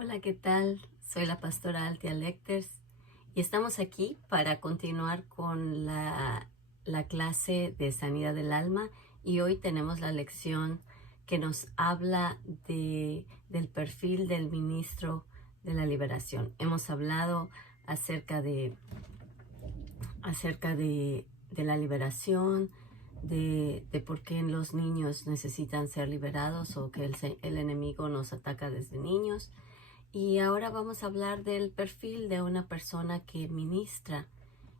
Hola, ¿qué tal? Soy la pastora Altia Lecters y estamos aquí para continuar con la clase de sanidad del alma, y hoy tenemos la lección que nos habla del perfil del ministro de la liberación. Hemos hablado acerca de la liberación, de por qué los niños necesitan ser liberados o que el enemigo nos ataca desde niños. Y ahora vamos a hablar del perfil de una persona que ministra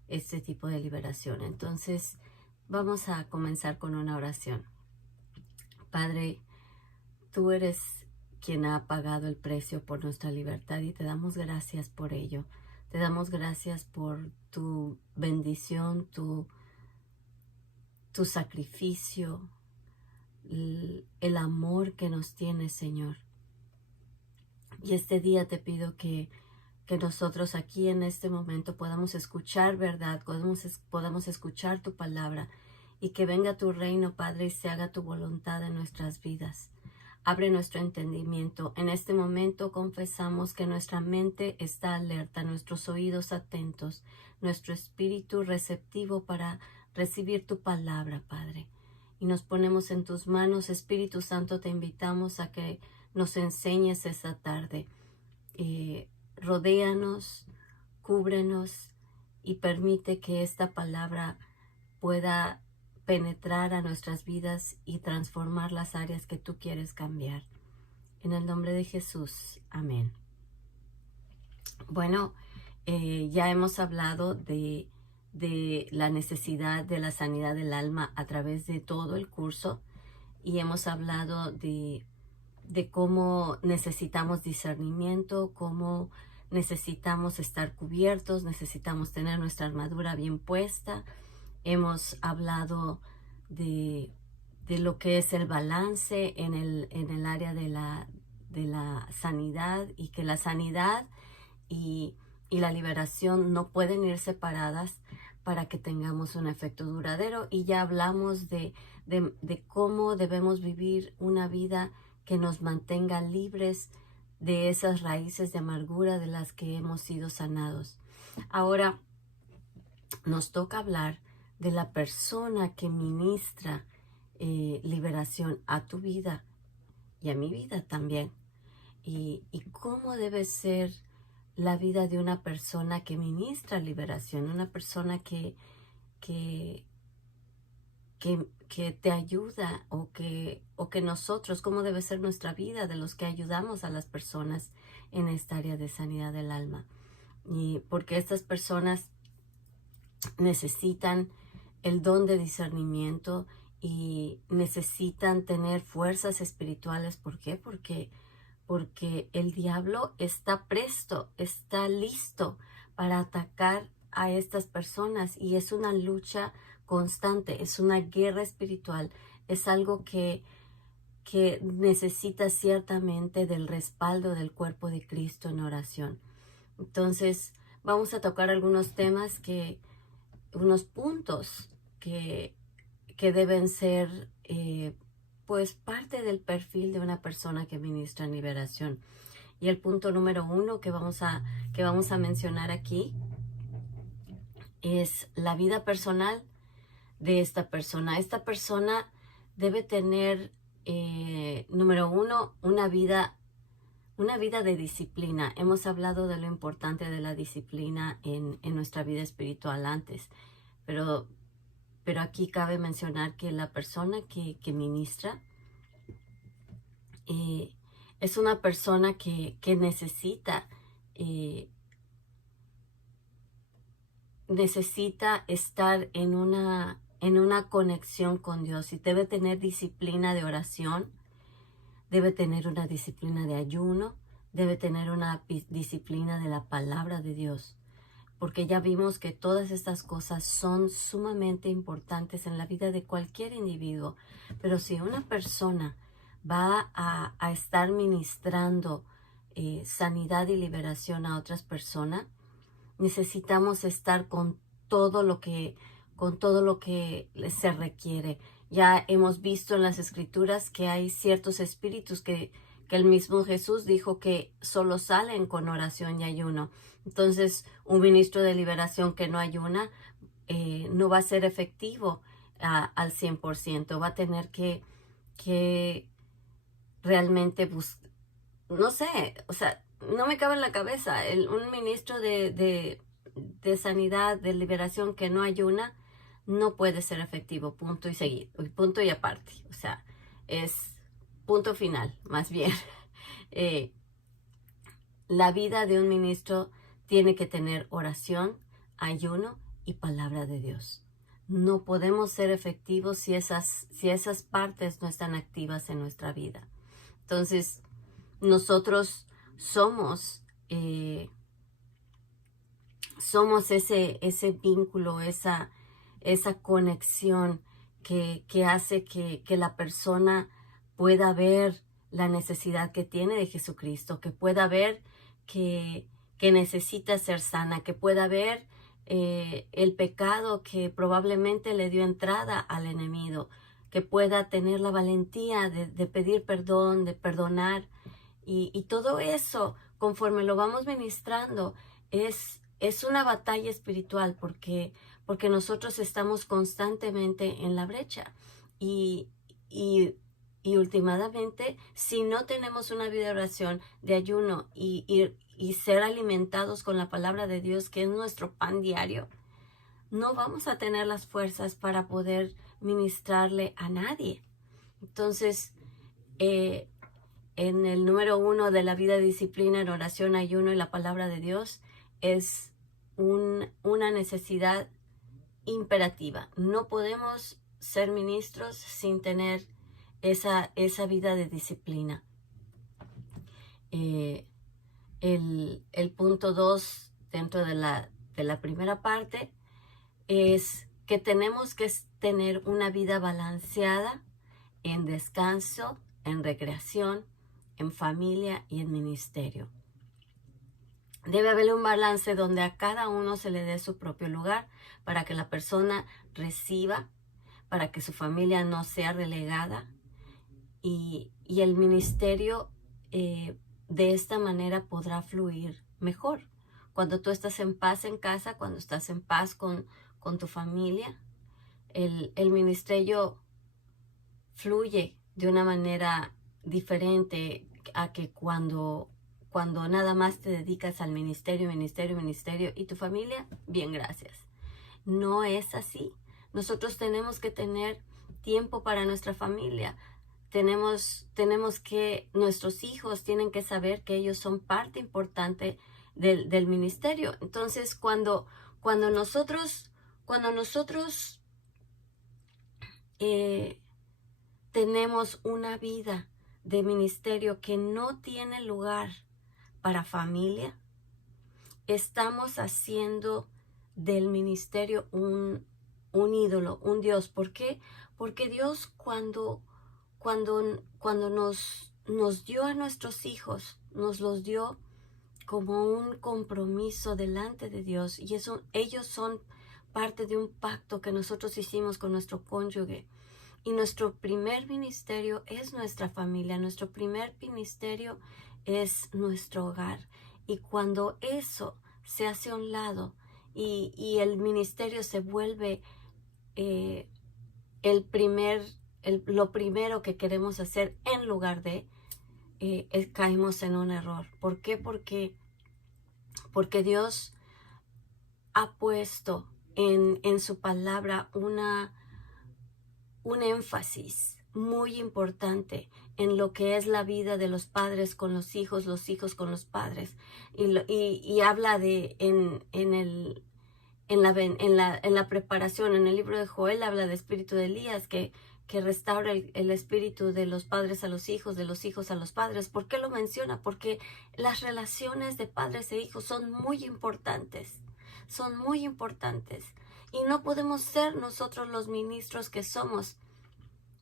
este tipo de liberación. Entonces, vamos a comenzar con una oración. Padre, tú eres quien ha pagado el precio por nuestra libertad y te damos gracias por ello. Te damos gracias por tu bendición, tu sacrificio, el amor que nos tienes, Señor. Y este día te pido que nosotros aquí en este momento podamos escuchar verdad, podamos escuchar tu palabra, y que venga tu reino, Padre, y se haga tu voluntad en nuestras vidas. Abre nuestro entendimiento. En este momento confesamos que nuestra mente está alerta, nuestros oídos atentos, nuestro espíritu receptivo para recibir tu palabra, Padre. Y nos ponemos en tus manos. Espíritu Santo, te invitamos a que nos enseñes esa tarde. Rodéanos, cúbrenos y permite que esta palabra pueda penetrar a nuestras vidas y transformar las áreas que tú quieres cambiar. En el nombre de Jesús, amén. Bueno, ya hemos hablado de la necesidad de la sanidad del alma a través de todo el curso, y hemos hablado de cómo necesitamos discernimiento, cómo necesitamos estar cubiertos, necesitamos tener nuestra armadura bien puesta. Hemos hablado de lo que es el balance en el área de la sanidad, y que la sanidad y la liberación no pueden ir separadas para que tengamos un efecto duradero. Y ya hablamos de cómo debemos vivir una vida que nos mantenga libres de esas raíces de amargura de las que hemos sido sanados. Ahora nos toca hablar de la persona que ministra liberación a tu vida y a mi vida también. Y cómo debe ser la vida de una persona que ministra liberación, una persona que te ayuda, o que nosotros, cómo debe ser nuestra vida de los que ayudamos a las personas en esta área de sanidad del alma. Y porque estas personas necesitan el don de discernimiento y necesitan tener fuerzas espirituales. ¿Por qué? Porque el diablo está presto, está listo para atacar a estas personas, y es una lucha constante, es una guerra espiritual, es algo que necesita ciertamente del respaldo del cuerpo de Cristo en oración. Entonces, vamos a tocar algunos temas, unos puntos que deben ser pues parte del perfil de una persona que ministra en liberación. Y el punto número 1 que vamos a mencionar aquí es la vida personal de esta persona. Esta persona debe tener, número 1, una vida de disciplina. Hemos hablado de lo importante de la disciplina en nuestra vida espiritual antes, pero aquí cabe mencionar que la persona que ministra es una persona que necesita estar en una conexión con Dios, y debe tener disciplina de oración, debe tener una disciplina de ayuno, debe tener una disciplina de la palabra de Dios, porque ya vimos que todas estas cosas son sumamente importantes en la vida de cualquier individuo. Pero si una persona va a estar ministrando sanidad y liberación a otras personas, necesitamos estar con todo lo que se requiere. Ya hemos visto en las escrituras que hay ciertos espíritus que que el mismo Jesús dijo que solo salen con oración y ayuno. Entonces, un ministro de liberación que no ayuna no va a ser efectivo al 100%. Va a tener que realmente buscar, no sé, o sea, no me cabe en la cabeza, un ministro de sanidad, de liberación que no ayuna, no puede ser efectivo, punto y seguido, punto y aparte. O sea, es punto final, más bien. La vida de un ministro tiene que tener oración, ayuno y palabra de Dios. No podemos ser efectivos si esas partes no están activas en nuestra vida. Entonces, nosotros somos ese vínculo, esa conexión que hace que la persona pueda ver la necesidad que tiene de Jesucristo, que pueda ver que necesita ser sana, que pueda ver el pecado que probablemente le dio entrada al enemigo, que pueda tener la valentía de pedir perdón, de perdonar. Y todo eso, conforme lo vamos ministrando, es una batalla espiritual porque nosotros estamos constantemente en la brecha. Y últimamente, si no tenemos una vida de oración, de ayuno y ser alimentados con la palabra de Dios, que es nuestro pan diario, no vamos a tener las fuerzas para poder ministrarle a nadie. Entonces, en el número 1 de la vida de disciplina, en oración, ayuno y la palabra de Dios, es una necesidad imperativa. No podemos ser ministros sin tener esa vida de disciplina. El punto 2 dentro de la primera parte es que tenemos que tener una vida balanceada en descanso, en recreación, en familia y en ministerio. Debe haber un balance donde a cada uno se le dé su propio lugar para que la persona reciba, para que su familia no sea relegada y el ministerio de esta manera podrá fluir mejor. Cuando tú estás en paz en casa, cuando estás en paz con tu familia, el ministerio fluye de una manera diferente a que cuando nada más te dedicas al ministerio y tu familia, bien, gracias. No es así. Nosotros tenemos que tener tiempo para nuestra familia. Nuestros hijos tienen que saber que ellos son parte importante del ministerio. Entonces, cuando nosotros tenemos una vida de ministerio que no tiene lugar para familia, estamos haciendo del ministerio un ídolo, un Dios. ¿Por qué? Porque Dios cuando nos dio a nuestros hijos, nos los dio como un compromiso delante de Dios, y ellos son parte de un pacto que nosotros hicimos con nuestro cónyuge. Y nuestro primer ministerio es nuestra familia, nuestro primer ministerio es nuestro hogar. Y cuando eso se hace a un lado y el ministerio se vuelve lo primero que queremos hacer en lugar de, caemos en un error. ¿Por qué? Porque Dios ha puesto en su palabra un énfasis muy importante en lo que es la vida de los padres con los hijos con los padres, y habla en la preparación. En el libro de Joel habla de espíritu de Elías que restaura el espíritu de los padres a los hijos, de los hijos a los padres. ¿Por qué lo menciona? Porque las relaciones de padres e hijos son muy importantes, y no podemos ser nosotros los ministros que somos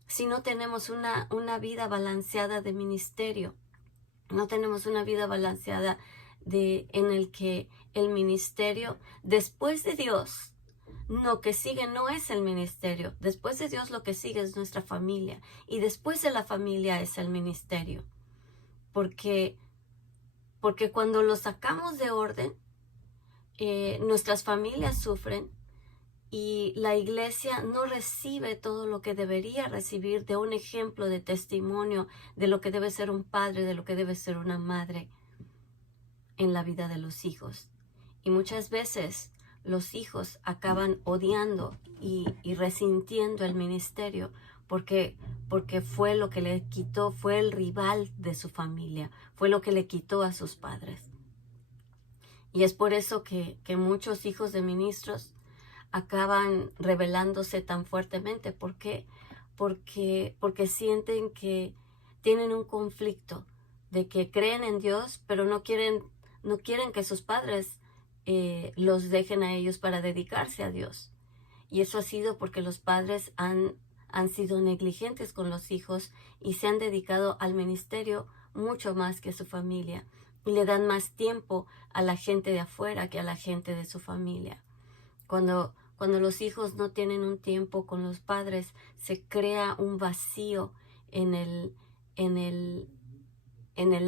si no tenemos una vida balanceada de ministerio. No tenemos una vida balanceada en el que el ministerio, después de Dios, lo que sigue no es el ministerio. Después de Dios lo que sigue es nuestra familia, y después de la familia es el ministerio. porque, porque cuando los sacamos de orden, nuestras familias sufren y la iglesia no recibe todo lo que debería recibir de un ejemplo de testimonio de lo que debe ser un padre, de lo que debe ser una madre en la vida de los hijos. Y muchas veces los hijos acaban odiando y resintiendo el ministerio porque fue lo que le quitó, fue el rival de su familia, fue lo que le quitó a sus padres. Y es por eso que muchos hijos de ministros acaban rebelándose tan fuertemente. ¿Por qué? Porque sienten que tienen un conflicto de que creen en Dios, pero no quieren que sus padres los dejen a ellos para dedicarse a Dios. Y eso ha sido porque los padres han sido negligentes con los hijos y se han dedicado al ministerio mucho más que a su familia. Y le dan más tiempo a la gente de afuera que a la gente de su familia. Cuando los hijos no tienen un tiempo con los padres, se crea un vacío en el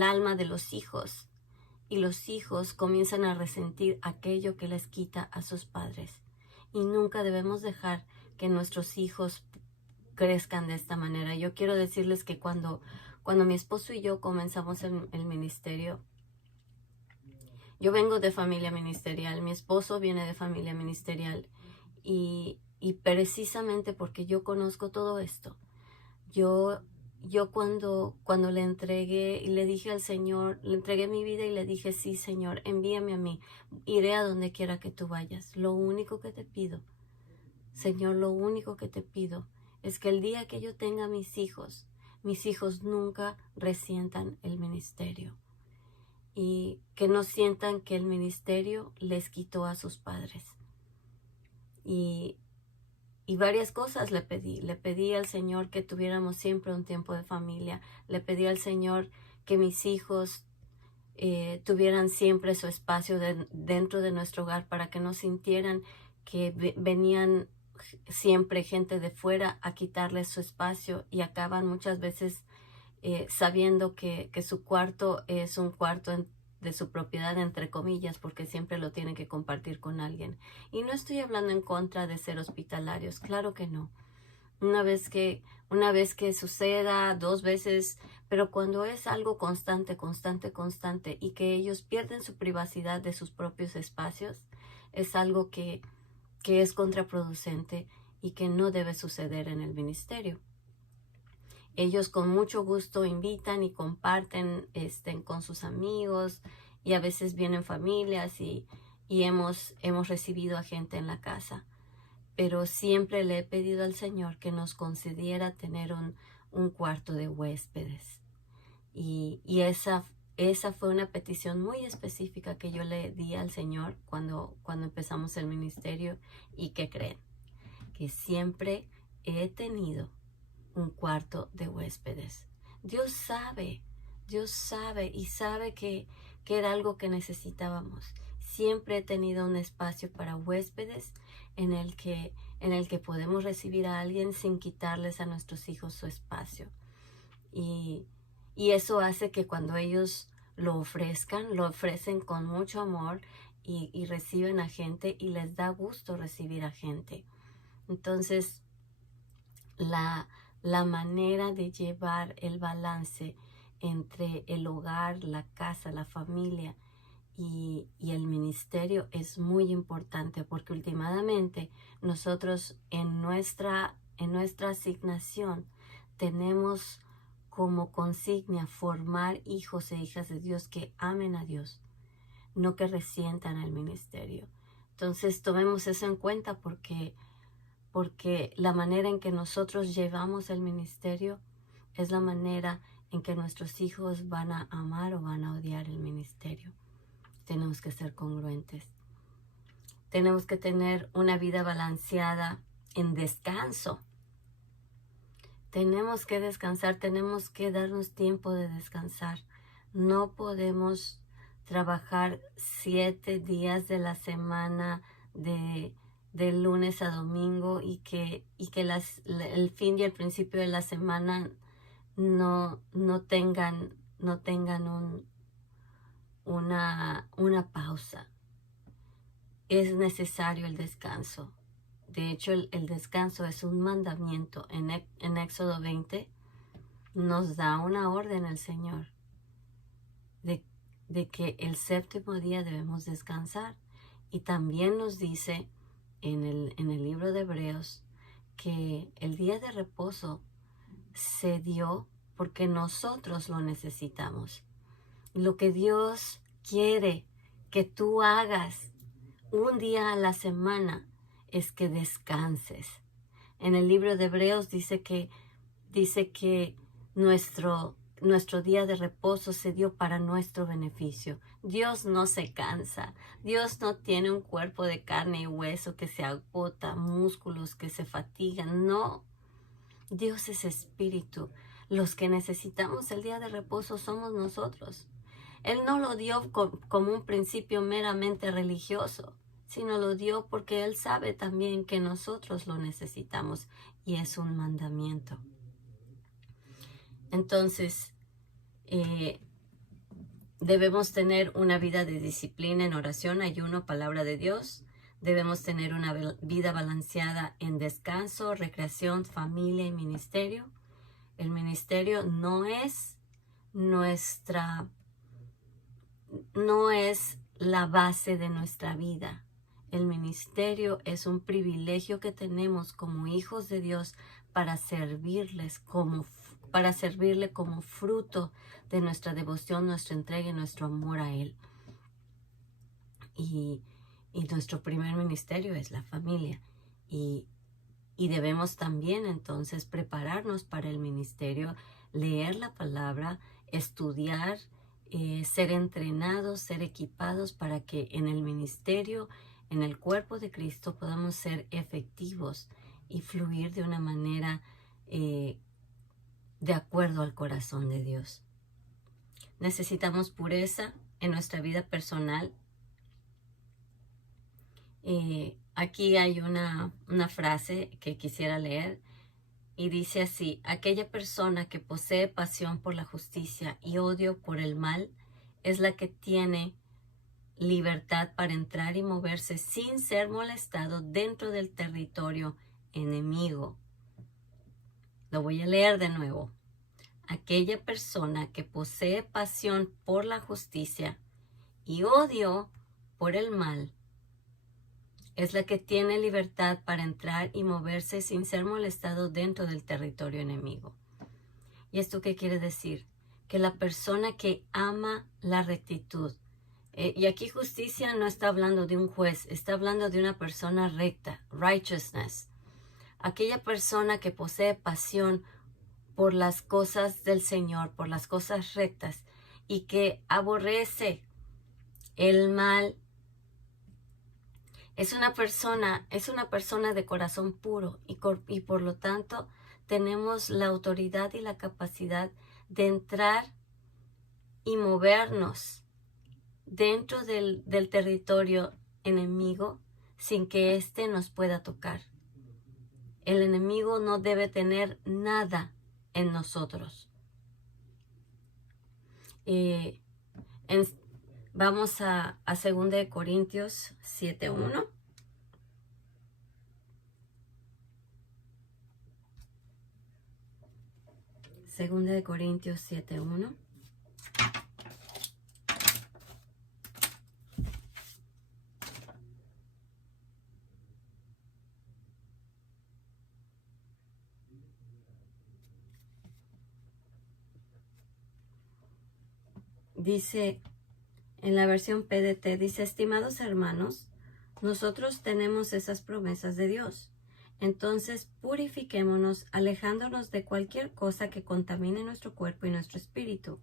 alma de los hijos. Y los hijos comienzan a resentir aquello que les quita a sus padres. Y nunca debemos dejar que nuestros hijos crezcan de esta manera. Yo quiero decirles que cuando mi esposo y yo comenzamos el ministerio, yo vengo de familia ministerial, mi esposo viene de familia ministerial y precisamente porque yo conozco todo esto, yo cuando le entregué y le dije al Señor, le entregué mi vida y le dije, sí, Señor, envíame a mí, iré a donde quiera que tú vayas. Lo único que te pido, Señor, lo único que te pido es que el día que yo tenga mis hijos nunca resientan el ministerio. Y que no sientan que el ministerio les quitó a sus padres. Y varias cosas le pedí al Señor que tuviéramos siempre un tiempo de familia, le pedí al Señor que mis hijos tuvieran siempre su espacio dentro de nuestro hogar para que no sintieran que venían siempre gente de fuera a quitarles su espacio y acaban muchas veces sabiendo que su cuarto es un cuarto de su propiedad, entre comillas, porque siempre lo tienen que compartir con alguien. Y no estoy hablando en contra de ser hospitalarios, claro que no. Una vez que suceda, 2 veces, pero cuando es algo constante y que ellos pierden su privacidad de sus propios espacios, es algo que es contraproducente y que no debe suceder en el ministerio. Ellos con mucho gusto invitan y comparten con sus amigos y a veces vienen familias y hemos recibido a gente en la casa. Pero siempre le he pedido al Señor que nos concediera tener un cuarto de huéspedes. Y esa fue una petición muy específica que yo le di al Señor cuando empezamos el ministerio. ¿Y qué creen? Que siempre he tenido un cuarto de huéspedes. Dios sabe y sabe que era algo que necesitábamos. Siempre he tenido un espacio para huéspedes en el que podemos recibir a alguien sin quitarles a nuestros hijos su espacio. Y eso hace que cuando ellos lo ofrecen con mucho amor y reciben a gente y les da gusto recibir a gente. Entonces, la manera de llevar el balance entre el hogar, la casa, la familia y el ministerio es muy importante, porque últimamente nosotros en nuestra asignación tenemos como consigna formar hijos e hijas de Dios que amen a Dios, no que resientan el ministerio. Entonces tomemos eso en cuenta porque la manera en que nosotros llevamos el ministerio es la manera en que nuestros hijos van a amar o van a odiar el ministerio. Tenemos que ser congruentes. Tenemos que tener una vida balanceada en descanso. Tenemos que descansar, tenemos que darnos tiempo de descansar. No podemos trabajar 7 días de la semana de lunes a domingo y que el fin y el principio de la semana no tengan no tengan una pausa. Es necesario el descanso. De hecho, el descanso es un mandamiento. En Éxodo 20 nos da una orden el Señor de que el séptimo día debemos descansar. Y también nos dice en el libro de Hebreos que el día de reposo se dio porque nosotros lo necesitamos. Lo que Dios quiere que tú hagas un día a la semana es que descanses. En el libro de Hebreos dice que nuestro día de reposo se dio para nuestro beneficio. Dios no se cansa. Dios no tiene un cuerpo de carne y hueso que se agota, músculos que se fatigan. No. Dios es espíritu. Los que necesitamos el día de reposo somos nosotros. Él no lo dio como un principio meramente religioso, sino lo dio porque Él sabe también que nosotros lo necesitamos y es un mandamiento. Entonces, debemos tener una vida de disciplina en oración, ayuno, palabra de Dios. Debemos tener una vida balanceada en descanso, recreación, familia y ministerio. El ministerio no es la base de nuestra vida. El ministerio es un privilegio que tenemos como hijos de Dios para servirle como fruto de nuestra devoción, nuestra entrega y nuestro amor a Él. Y nuestro primer ministerio es la familia. Y debemos también entonces prepararnos para el ministerio, leer la palabra, estudiar, ser entrenados, ser equipados para que en el ministerio, en el cuerpo de Cristo, podamos ser efectivos y fluir de una manera de acuerdo al corazón de Dios. Necesitamos pureza en nuestra vida personal. Aquí hay una frase que quisiera leer y dice así: aquella persona que posee pasión por la justicia y odio por el mal es la que tiene libertad para entrar y moverse sin ser molestado dentro del territorio enemigo. Lo voy a leer de nuevo. Aquella persona que posee pasión por la justicia y odio por el mal es la que tiene libertad para entrar y moverse sin ser molestado dentro del territorio enemigo. ¿Y esto qué quiere decir? Que la persona que ama la rectitud, y aquí justicia no está hablando de un juez, está hablando de una persona recta, righteousness. Aquella persona que posee pasión por las cosas del Señor, por las cosas rectas, y que aborrece el mal, es una persona de corazón puro y por lo tanto tenemos la autoridad y la capacidad de entrar y movernos dentro del territorio enemigo sin que éste nos pueda tocar. El enemigo no debe tener nada en nosotros. Vamos a 2 Corintios 7:1. Segunda de Corintios 7:1. Dice, en la versión PDT, dice: estimados hermanos, nosotros tenemos esas promesas de Dios. Entonces purifiquémonos, alejándonos de cualquier cosa que contamine nuestro cuerpo y nuestro espíritu.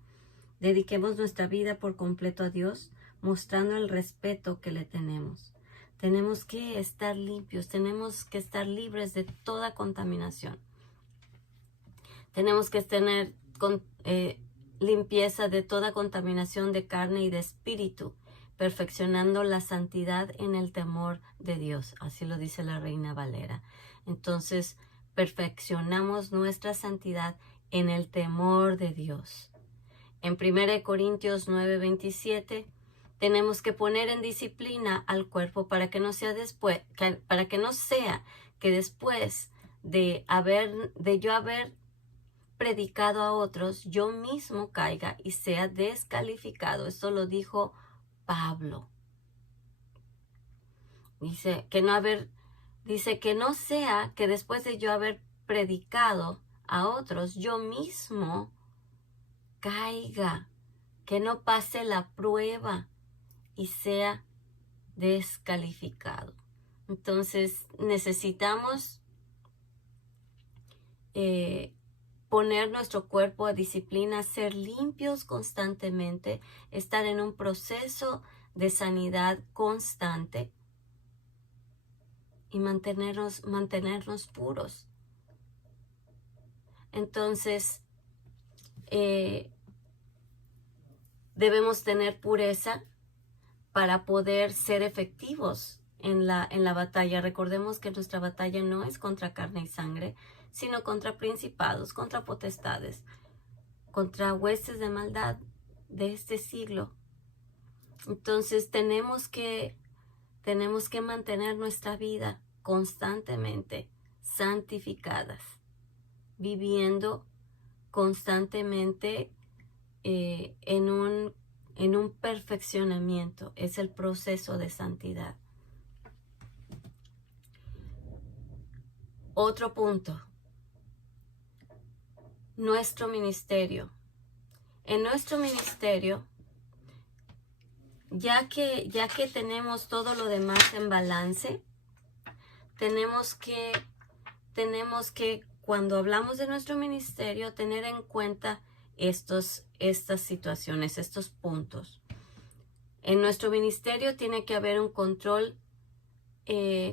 Dediquemos nuestra vida por completo a Dios, mostrando el respeto que le tenemos. Tenemos que estar limpios, tenemos que estar libres de toda contaminación. Tenemos que tener limpieza de toda contaminación de carne y de espíritu, perfeccionando la santidad en el temor de Dios. Así lo dice la Reina Valera. Entonces, perfeccionamos nuestra santidad en el temor de Dios. En 1 Corintios 9:27, tenemos que poner en disciplina al cuerpo para que no sea que después de yo haber predicado a otros, yo mismo caiga y sea descalificado. Esto lo dijo Pablo. Dice que no sea que después de yo haber predicado a otros, yo mismo caiga, que no pase la prueba y sea descalificado. Entonces necesitamos poner nuestro cuerpo a disciplina, ser limpios constantemente, estar en un proceso de sanidad constante y mantenernos puros. Entonces, debemos tener pureza para poder ser efectivos en la batalla. Recordemos que nuestra batalla no es contra carne y sangre, sino contra principados, contra potestades, contra huestes de maldad de este siglo. Entonces tenemos que mantener nuestra vida constantemente santificadas, viviendo constantemente en un perfeccionamiento. Es el proceso de santidad. Otro punto. Nuestro ministerio. En nuestro ministerio, ya que tenemos todo lo demás en balance, tenemos que cuando hablamos de nuestro ministerio, tener en cuenta estas situaciones, estos puntos. En nuestro ministerio tiene que haber un control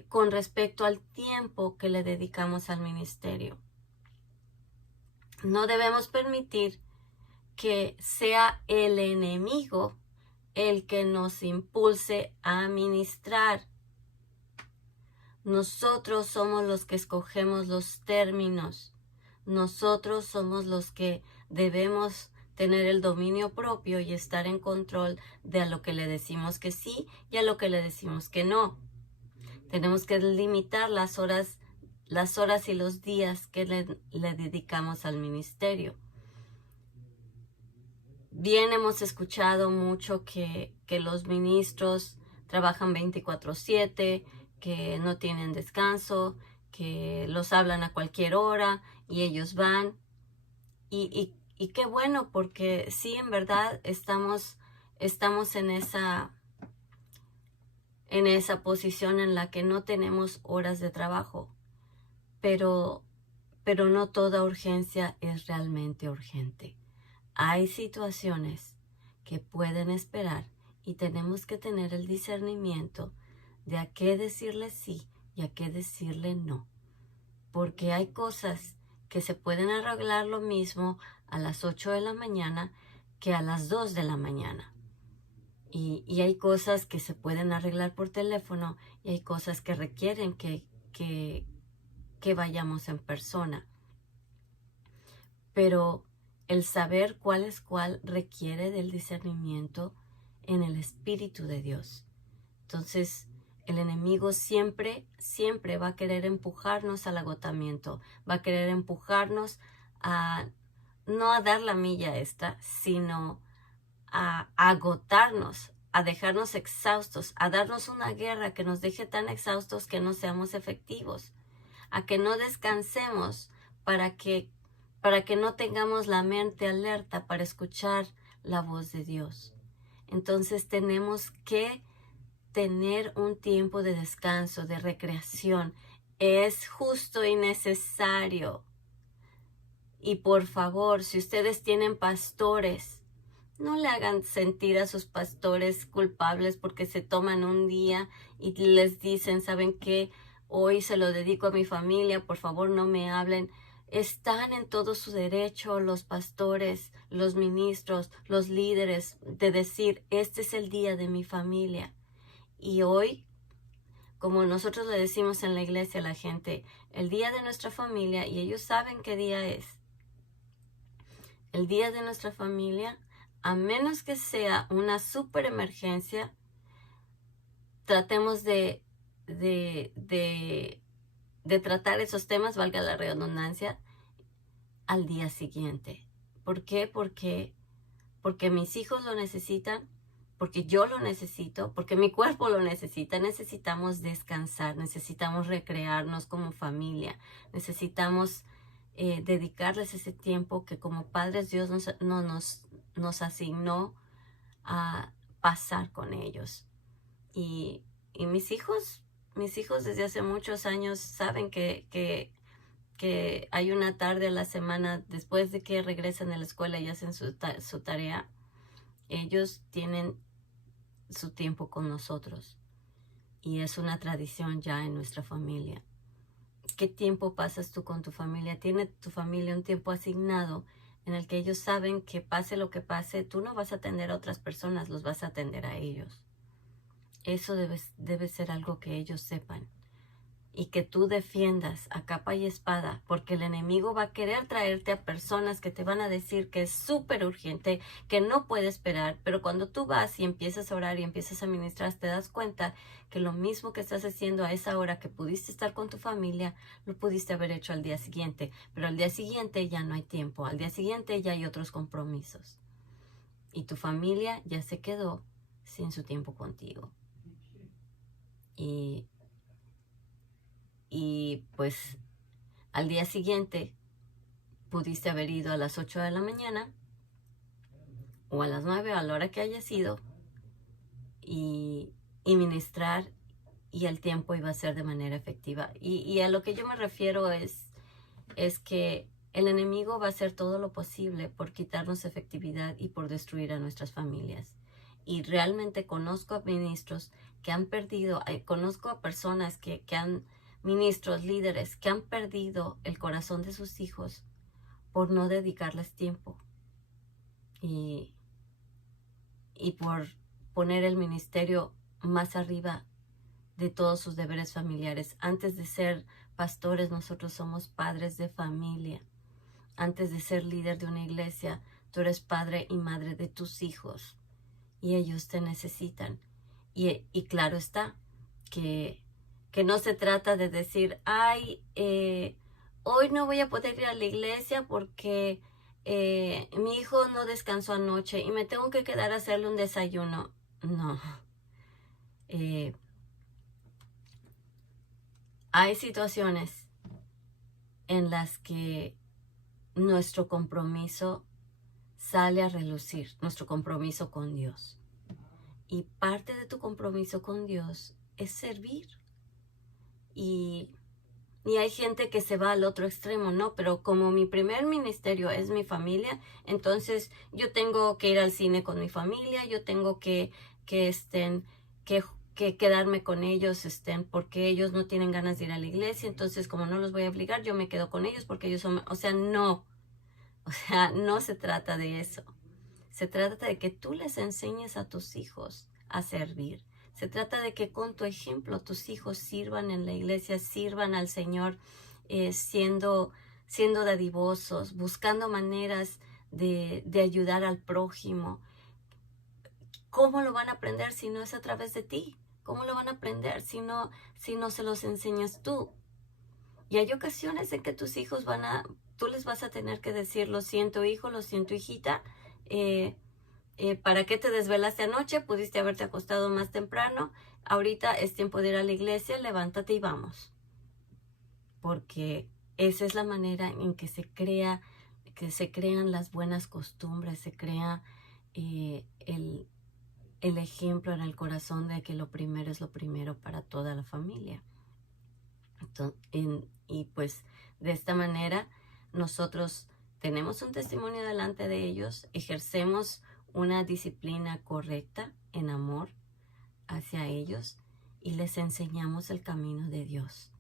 con respecto al tiempo que le dedicamos al ministerio. No debemos permitir que sea el enemigo el que nos impulse a ministrar. Nosotros somos los que escogemos los términos. Nosotros somos los que debemos tener el dominio propio y estar en control de a lo que le decimos que sí y a lo que le decimos que no. Tenemos que limitar las horas y los días que le dedicamos al ministerio. Bien hemos escuchado mucho que los ministros trabajan 24/7, que no tienen descanso, que los hablan a cualquier hora y ellos van. Y qué bueno, porque sí, en verdad estamos en esa posición en la que no tenemos horas de trabajo, pero no toda urgencia es realmente urgente. Hay situaciones que pueden esperar y tenemos que tener el discernimiento de a qué decirle sí y a qué decirle no, porque hay cosas que se pueden arreglar lo mismo a las 8 de la mañana que a las 2 de la mañana. Y hay cosas que se pueden arreglar por teléfono y hay cosas que requieren que vayamos en persona. Pero el saber cuál es cuál requiere del discernimiento en el Espíritu de Dios. Entonces, el enemigo siempre va a querer empujarnos al agotamiento, va a querer empujarnos no a dar la milla extra, sino a agotarnos, a dejarnos exhaustos, a darnos una guerra que nos deje tan exhaustos que no seamos efectivos, a que no descansemos para que no tengamos la mente alerta para escuchar la voz de Dios. Entonces tenemos que tener un tiempo de descanso, de recreación. Es justo y necesario. Y por favor, si ustedes tienen pastores, no le hagan sentir a sus pastores culpables porque se toman un día y les dicen, ¿saben qué? Hoy se lo dedico a mi familia, por favor no me hablen. Están en todo su derecho los pastores, los ministros, los líderes de decir, este es el día de mi familia. Y hoy, como nosotros le decimos en la iglesia a la gente, el día de nuestra familia, y ellos saben qué día es. El día de nuestra familia a menos que sea una super emergencia, tratemos de tratar esos temas, valga la redundancia, al día siguiente. ¿Por qué? Porque mis hijos lo necesitan, porque yo lo necesito, porque mi cuerpo lo necesita. Necesitamos descansar, necesitamos recrearnos como familia, necesitamos dedicarles ese tiempo que como padres Dios nos asignó a pasar con ellos. Y mis hijos desde hace muchos años saben que hay una tarde a la semana después de que regresan de la escuela y hacen su tarea. Ellos tienen su tiempo con nosotros y es una tradición ya en nuestra familia. ¿Qué tiempo pasas tú con tu familia? ¿Tiene tu familia un tiempo asignado en el que ellos saben que pase lo que pase, tú no vas a atender a otras personas, los vas a atender a ellos? Eso debe ser algo que ellos sepan. Y que tú defiendas a capa y espada, porque el enemigo va a querer traerte a personas que te van a decir que es súper urgente, que no puede esperar, pero cuando tú vas y empiezas a orar y empiezas a ministrar, te das cuenta que lo mismo que estás haciendo a esa hora que pudiste estar con tu familia, lo pudiste haber hecho al día siguiente, pero al día siguiente ya no hay tiempo, al día siguiente ya hay otros compromisos y tu familia ya se quedó sin su tiempo contigo. Y pues al día siguiente pudiste haber ido a las 8 de la mañana o a las 9 a la hora que haya sido y ministrar, y el tiempo iba a ser de manera efectiva. Y a lo que yo me refiero es que el enemigo va a hacer todo lo posible por quitarnos efectividad y por destruir a nuestras familias. Y realmente conozco a ministros que han perdido, conozco a personas que han, ministros, líderes, que han perdido el corazón de sus hijos por no dedicarles tiempo y por poner el ministerio más arriba de todos sus deberes familiares. Antes de ser pastores, nosotros somos padres de familia. Antes de ser líder de una iglesia, tú eres padre y madre de tus hijos y ellos te necesitan. Y claro está que no se trata de decir, ay, hoy no voy a poder ir a la iglesia porque mi hijo no descansó anoche y me tengo que quedar a hacerle un desayuno. No. Hay situaciones en las que nuestro compromiso sale a relucir, nuestro compromiso con Dios. Y parte de tu compromiso con Dios es servir. Y hay gente que se va al otro extremo, ¿no? Pero como mi primer ministerio es mi familia, entonces yo tengo que ir al cine con mi familia, yo tengo que quedarme con ellos, porque ellos no tienen ganas de ir a la iglesia, entonces como no los voy a obligar, yo me quedo con ellos porque ellos son, no se trata de eso. Se trata de que tú les enseñes a tus hijos a servir. Se trata de que con tu ejemplo tus hijos sirvan en la iglesia, sirvan al Señor, siendo dadivosos, buscando maneras de ayudar al prójimo. ¿Cómo lo van a aprender si no es a través de ti? ¿Cómo lo van a aprender si no se los enseñas tú? Y hay ocasiones en que tus hijos tú les vas a tener que decir, lo siento hijo, lo siento hijita, ¿para qué te desvelaste anoche? Pudiste haberte acostado más temprano. Ahorita es tiempo de ir a la iglesia, levántate y vamos. Porque esa es la manera en que se crean las buenas costumbres, se crea el ejemplo en el corazón de que lo primero es lo primero para toda la familia. Y pues de esta manera nosotros tenemos un testimonio delante de ellos, ejercemos una disciplina correcta en amor hacia ellos y les enseñamos el camino de Dios.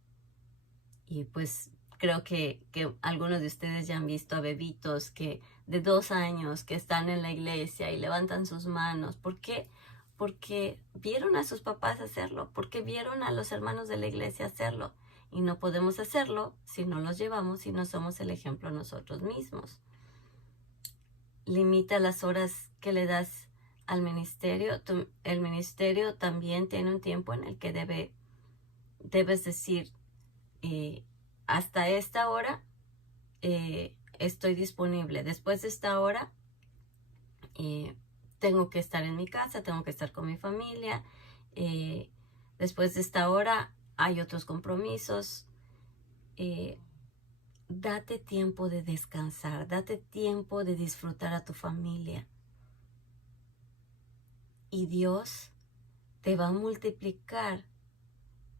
Y pues creo que algunos de ustedes ya han visto a bebitos de 2 años que están en la iglesia y levantan sus manos. ¿Por qué? Porque vieron a sus papás hacerlo, porque vieron a los hermanos de la iglesia hacerlo. Y no podemos hacerlo si no los llevamos, si no somos el ejemplo nosotros mismos. Limita las horas que le das al ministerio, el ministerio también tiene un tiempo en el que debes decir, hasta esta hora estoy disponible. Después de esta hora tengo que estar en mi casa, tengo que estar con mi familia. Después de esta hora hay otros compromisos. Date tiempo de descansar, date tiempo de disfrutar a tu familia. Y Dios te va a multiplicar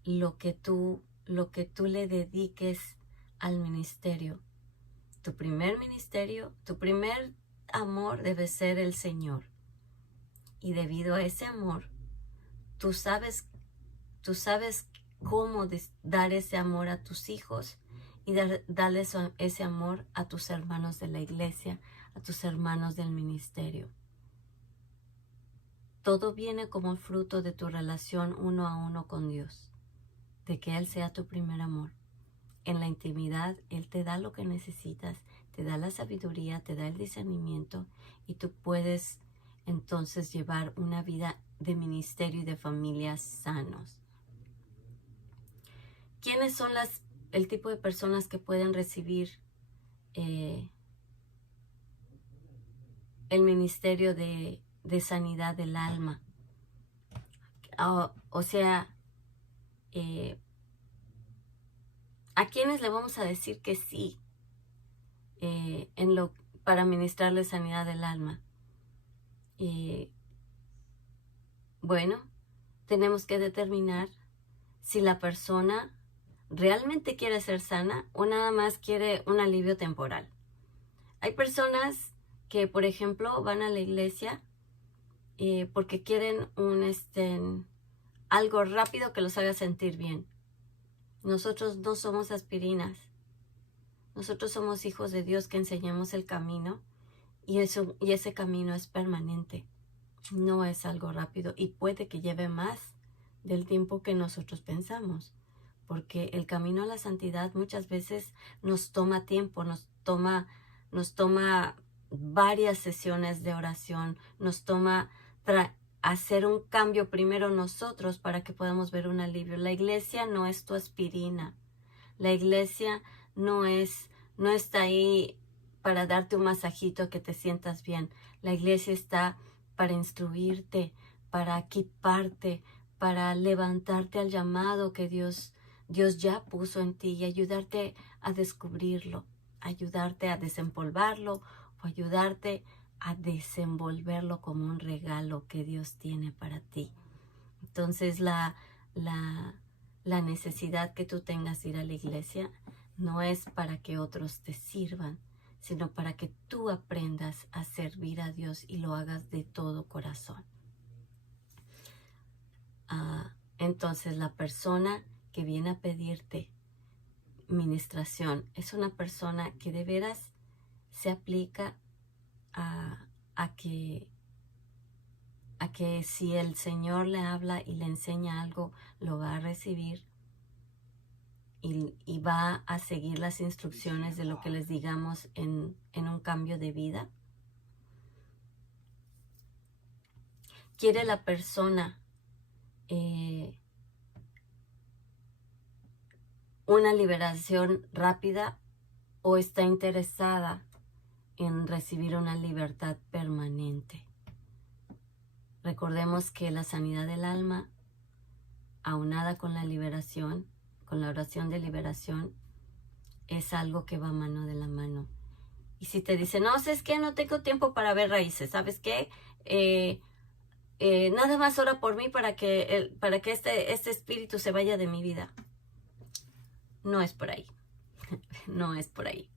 lo que tú le dediques al ministerio. Tu primer ministerio, tu primer amor debe ser el Señor. Y debido a ese amor, tú sabes cómo dar ese amor a tus hijos y darles ese amor a tus hermanos de la iglesia, a tus hermanos del ministerio. Todo viene como fruto de tu relación uno a uno con Dios, de que Él sea tu primer amor. En la intimidad, Él te da lo que necesitas, te da la sabiduría, te da el discernimiento y tú puedes entonces llevar una vida de ministerio y de familias sanos. ¿Quiénes son el tipo de personas que pueden recibir el ministerio de sanidad del alma? O sea, ¿a quiénes le vamos a decir que sí para ministrarle sanidad del alma? Bueno, tenemos que determinar si la persona realmente quiere ser sana o nada más quiere un alivio temporal. Hay personas que, por ejemplo, van a la iglesia porque quieren algo rápido que los haga sentir bien. Nosotros no somos aspirinas. Nosotros somos hijos de Dios que enseñamos el camino y ese camino es permanente. No es algo rápido y puede que lleve más del tiempo que nosotros pensamos. Porque el camino a la santidad muchas veces nos toma tiempo, nos toma varias sesiones de oración, nos toma hacer un cambio primero nosotros para que podamos ver un alivio. La iglesia no es tu aspirina. La iglesia no está ahí para darte un masajito que te sientas bien. La iglesia está para instruirte, para equiparte, para levantarte al llamado que Dios ya puso en ti y ayudarte a descubrirlo, ayudarte a desempolvarlo o ayudarte a desenvolverlo como un regalo que Dios tiene para ti. Entonces la necesidad que tú tengas de ir a la iglesia no es para que otros te sirvan, sino para que tú aprendas a servir a Dios y lo hagas de todo corazón. Entonces la persona que viene a pedirte ministración es una persona que de veras se aplica a que si el Señor le habla y le enseña algo, lo va a recibir y va a seguir las instrucciones de lo que les digamos en un cambio de vida. ¿Quiere la persona una liberación rápida o está interesada en recibir una libertad permanente? Recordemos que la sanidad del alma, aunada con la liberación, con la oración de liberación, es algo que va mano de la mano. Y si te dicen, no, es que no tengo tiempo para ver raíces, ¿sabes qué? Nada más ora por mí para que este espíritu se vaya de mi vida. No es por ahí. No es por ahí.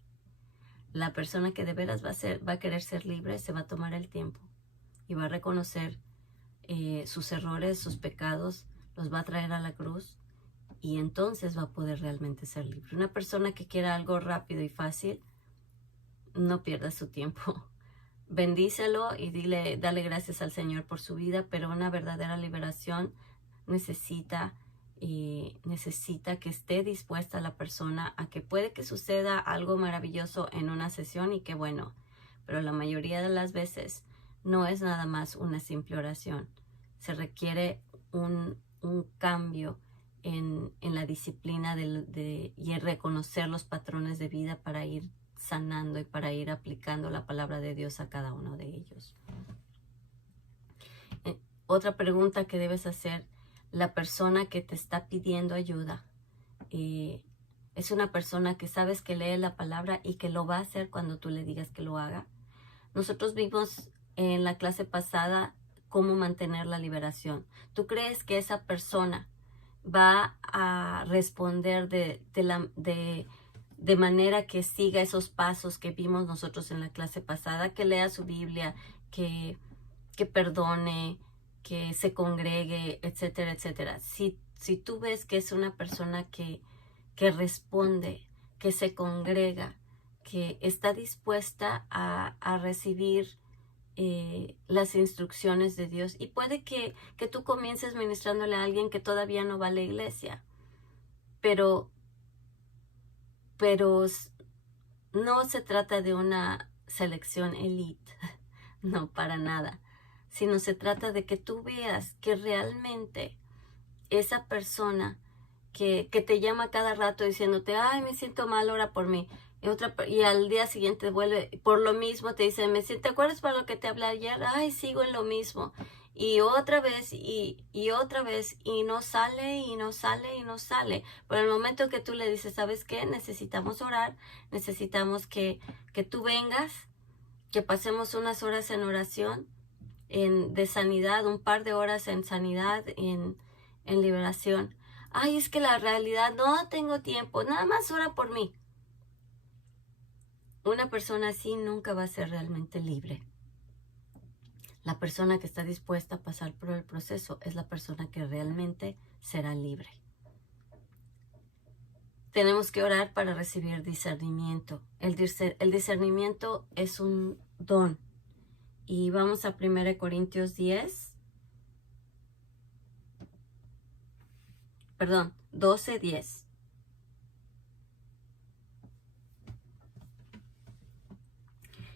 La persona que de veras va a querer ser libre se va a tomar el tiempo y va a reconocer sus errores, sus pecados, los va a traer a la cruz y entonces va a poder realmente ser libre. Una persona que quiera algo rápido y fácil, no pierda su tiempo. Bendícelo y dale gracias al Señor por su vida, pero una verdadera liberación necesita que esté dispuesta la persona a que puede que suceda algo maravilloso en una sesión y que bueno, pero la mayoría de las veces no es nada más una simple oración. Se requiere un cambio en la disciplina y en reconocer los patrones de vida para ir sanando y para ir aplicando la palabra de Dios a cada uno de ellos. Otra pregunta que debes hacer: la persona que te está pidiendo ayuda, ¿es una persona que sabes que lee la palabra y que lo va a hacer cuando tú le digas que lo haga? Nosotros vimos en la clase pasada cómo mantener la liberación. ¿Tú crees que esa persona va a responder de manera que siga esos pasos que vimos nosotros en la clase pasada? Que lea su Biblia, que perdone, que se congregue, etcétera, etcétera. Si tú ves que es una persona que responde, que se congrega, que está dispuesta a recibir las instrucciones de Dios, y puede que tú comiences ministrándole a alguien que todavía no va a la iglesia, pero no se trata de una selección elite, no, para nada, sino se trata de que tú veas que realmente esa persona que te llama cada rato diciéndote, ay, me siento mal, ora por mí, y al día siguiente vuelve por lo mismo, te dice, ¿te acuerdas para lo que te hablé ayer? Ay, sigo en lo mismo, y otra vez, y otra vez, y no sale, y no sale, y no sale. Por el momento que tú le dices, ¿sabes qué? Necesitamos orar, necesitamos que tú vengas, que pasemos unas horas en oración, de sanidad, un par de horas en sanidad, en liberación. Ay, es que la realidad, no tengo tiempo, nada más ora por mí. Una persona así nunca va a ser realmente libre. La persona que está dispuesta a pasar por el proceso es la persona que realmente será libre. Tenemos que orar para recibir discernimiento. El discernimiento es un don. Y vamos a 1 Corintios 12:10.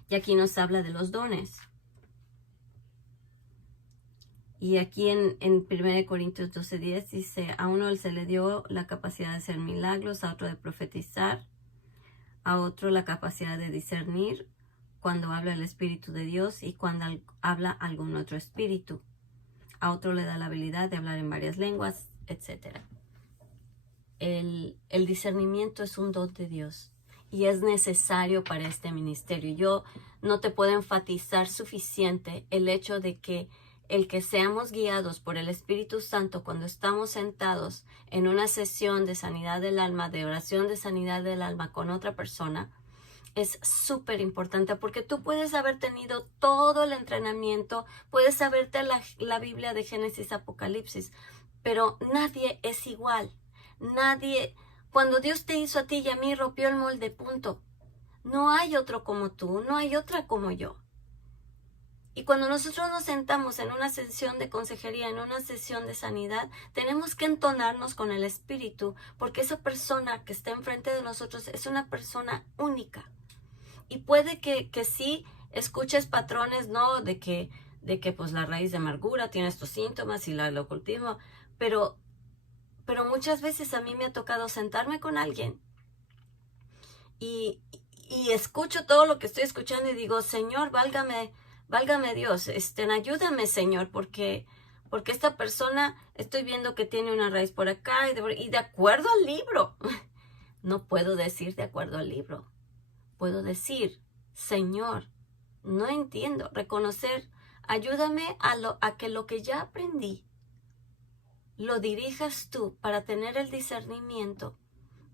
Y aquí nos habla de los dones. Y aquí en 1 Corintios 12:10 dice, a uno se le dio la capacidad de hacer milagros, a otro de profetizar, a otro la capacidad de discernir cuando habla el Espíritu de Dios y cuando habla algún otro espíritu. A otro le da la habilidad de hablar en varias lenguas, etc. El discernimiento es un don de Dios y es necesario para este ministerio. Yo no te puedo enfatizar suficiente el hecho de que el que seamos guiados por el Espíritu Santo cuando estamos sentados en una sesión de sanidad del alma, de oración de sanidad del alma con otra persona, es súper importante, porque tú puedes haber tenido todo el entrenamiento, puedes saberte la Biblia de Génesis, Apocalipsis, pero nadie es igual. Nadie, cuando Dios te hizo a ti y a mí, rompió el molde, punto. No hay otro como tú, no hay otra como yo. Y cuando nosotros nos sentamos en una sesión de consejería, en una sesión de sanidad, tenemos que entonarnos con el Espíritu, porque esa persona que está enfrente de nosotros es una persona única. Y puede que sí escuches patrones, ¿no? De que pues la raíz de amargura tiene estos síntomas y el ocultismo, pero muchas veces a mí me ha tocado sentarme con alguien y escucho todo lo que estoy escuchando y digo, Señor, válgame Dios, ayúdame, Señor, porque esta persona estoy viendo que tiene una raíz por acá y de acuerdo al libro. No puedo decir de acuerdo al libro. Puedo decir, Señor, no entiendo, reconocer, ayúdame a que lo que ya aprendí lo dirijas tú para tener el discernimiento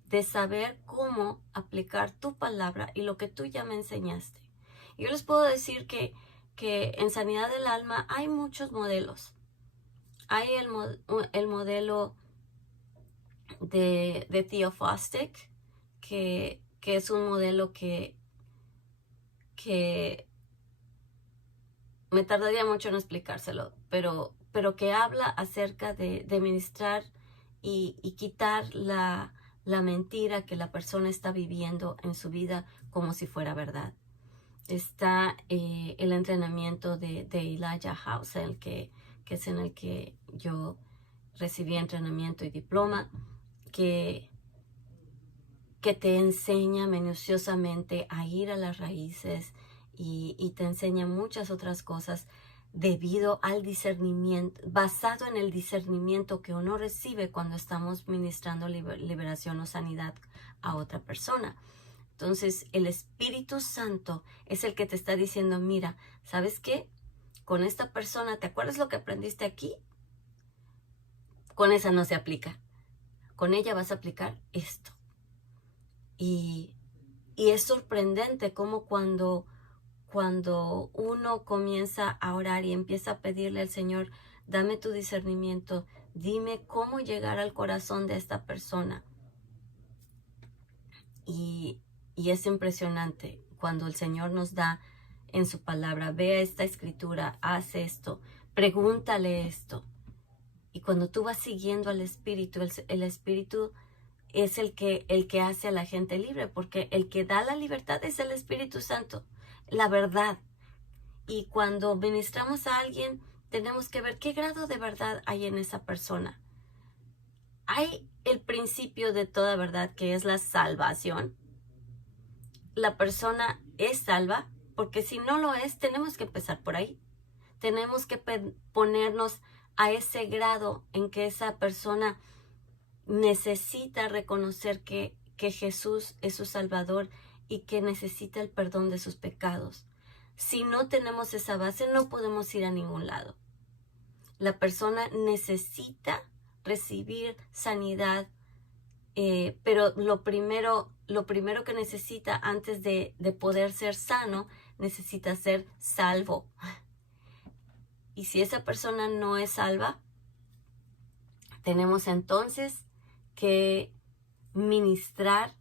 de saber cómo aplicar tu palabra y lo que tú ya me enseñaste. Yo les puedo decir que en sanidad del alma hay muchos modelos. Hay el modelo de Theophostic, que es un modelo que me tardaría mucho en explicárselo, pero que habla acerca de ministrar y quitar la mentira que la persona está viviendo en su vida como si fuera verdad. está el entrenamiento de Elijah House, que es en el que yo recibí entrenamiento y diploma, que te enseña minuciosamente a ir a las raíces y te enseña muchas otras cosas debido al discernimiento, basado en el discernimiento que uno recibe cuando estamos ministrando liberación o sanidad a otra persona. Entonces, el Espíritu Santo es el que te está diciendo, mira, ¿sabes qué? Con esta persona, ¿te acuerdas lo que aprendiste aquí? Con esa no se aplica. Con ella vas a aplicar esto. Y es sorprendente cómo cuando uno comienza a orar y empieza a pedirle al Señor, dame tu discernimiento, dime cómo llegar al corazón de esta persona. Y es impresionante cuando el Señor nos da en su palabra, vea esta escritura, haz esto, pregúntale esto. Y cuando tú vas siguiendo al Espíritu, el Espíritu es el que hace a la gente libre, porque el que da la libertad es el Espíritu Santo, la verdad. Y cuando ministramos a alguien, tenemos que ver qué grado de verdad hay en esa persona. Hay el principio de toda verdad, que es la salvación. La persona es salva, porque si no lo es, tenemos que empezar por ahí. Tenemos que ponernos a ese grado en que esa persona necesita reconocer que Jesús es su Salvador y que necesita el perdón de sus pecados. Si no tenemos esa base, no podemos ir a ningún lado. La persona necesita recibir sanidad, pero lo primero que necesita antes de poder ser sano, necesita ser salvo. Y si esa persona no es salva, tenemos entonces que ministrar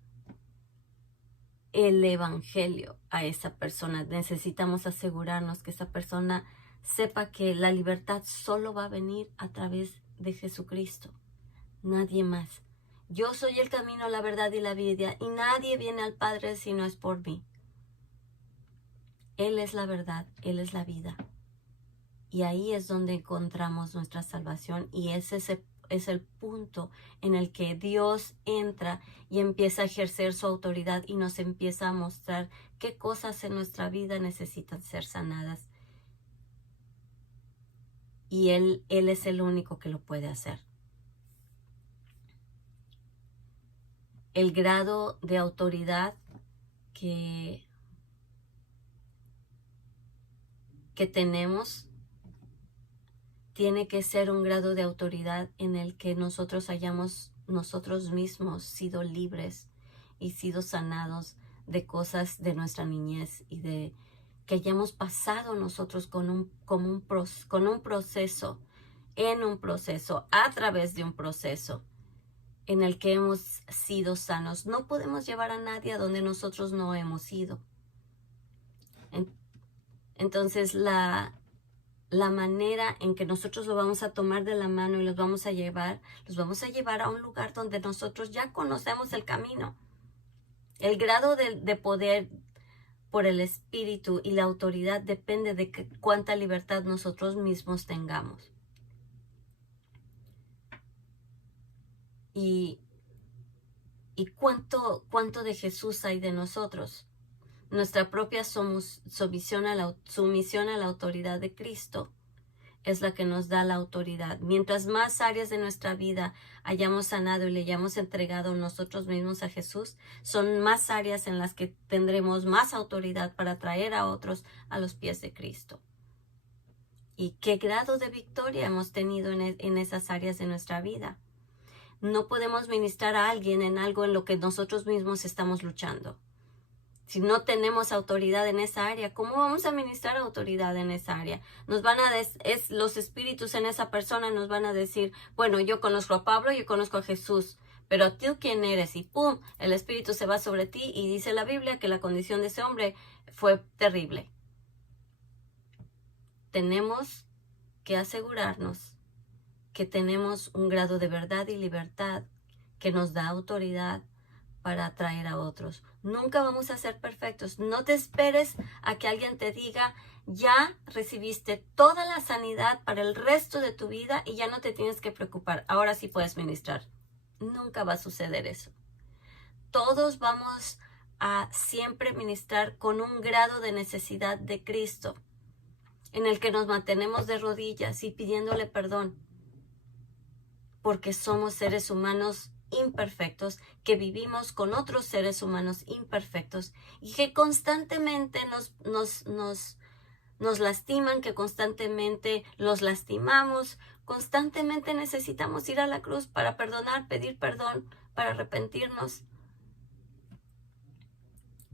el evangelio a esa persona. Necesitamos asegurarnos que esa persona sepa que la libertad solo va a venir a través de Jesucristo, nadie más. Yo soy el camino, la verdad y la vida, y nadie viene al Padre si no es por mí. Él es la verdad, Él es la vida. Y ahí es donde encontramos nuestra salvación, y ese es el punto en el que Dios entra y empieza a ejercer su autoridad y nos empieza a mostrar qué cosas en nuestra vida necesitan ser sanadas. Y Él es el único que lo puede hacer. El grado de autoridad que tenemos tiene que ser un grado de autoridad en el que nosotros hayamos nosotros mismos sido libres y sido sanados de cosas de nuestra niñez, y de que hayamos pasado nosotros con un proceso, a través de un proceso en el que hemos sido sanos. No podemos llevar a nadie a donde nosotros no hemos ido. Entonces la manera en que nosotros lo vamos a tomar de la mano y los vamos a llevar a un lugar donde nosotros ya conocemos el camino. El grado de poder por el Espíritu y la autoridad depende de cuánta libertad nosotros mismos tengamos. Y cuánto de Jesús hay de nosotros. Nuestra propia sumisión a la autoridad de Cristo es la que nos da la autoridad. Mientras más áreas de nuestra vida hayamos sanado y le hayamos entregado nosotros mismos a Jesús, son más áreas en las que tendremos más autoridad para traer a otros a los pies de Cristo. ¿Y qué grado de victoria hemos tenido en esas áreas de nuestra vida? No podemos ministrar a alguien en algo en lo que nosotros mismos estamos luchando. Si no tenemos autoridad en esa área, ¿cómo vamos a ministrar autoridad en esa área? Los espíritus en esa persona nos van a decir, bueno, yo conozco a Pablo, yo conozco a Jesús, pero tú quién eres, y pum, el espíritu se va sobre ti, y dice la Biblia que la condición de ese hombre fue terrible. Tenemos que asegurarnos que tenemos un grado de verdad y libertad que nos da autoridad para atraer a otros. Nunca vamos a ser perfectos. No te esperes a que alguien te diga, ya recibiste toda la sanidad para el resto de tu vida y ya no te tienes que preocupar. Ahora sí puedes ministrar. Nunca va a suceder eso. Todos vamos a siempre ministrar con un grado de necesidad de Cristo, en el que nos mantenemos de rodillas y pidiéndole perdón, porque somos seres humanos imperfectos, que vivimos con otros seres humanos imperfectos y que constantemente nos lastiman, que constantemente los lastimamos, constantemente necesitamos ir a la cruz para perdonar, pedir perdón, para arrepentirnos.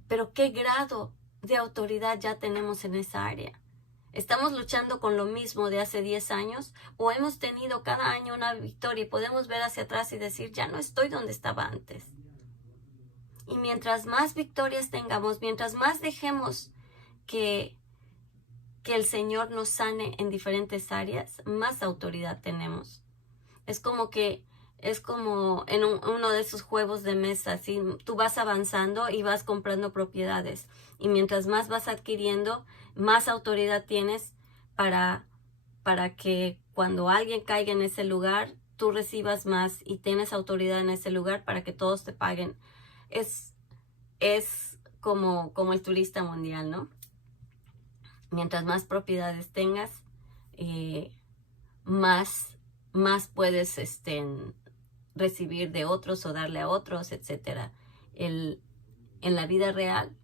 Pero ¿qué grado de autoridad ya tenemos en esa área? ¿Estamos luchando con lo mismo de hace 10 años? ¿O hemos tenido cada año una victoria y podemos ver hacia atrás y decir, ya no estoy donde estaba antes? Y mientras más victorias tengamos, mientras más dejemos que el Señor nos sane en diferentes áreas, más autoridad tenemos. Es como en uno de esos juegos de mesa, ¿sí? Tú vas avanzando y vas comprando propiedades. Y mientras más vas adquiriendo, más autoridad tienes para que cuando alguien caiga en ese lugar, tú recibas más y tienes autoridad en ese lugar para que todos te paguen. Es como el turista mundial, ¿no? Mientras más propiedades tengas, más puedes recibir de otros o darle a otros, etc. En la vida real,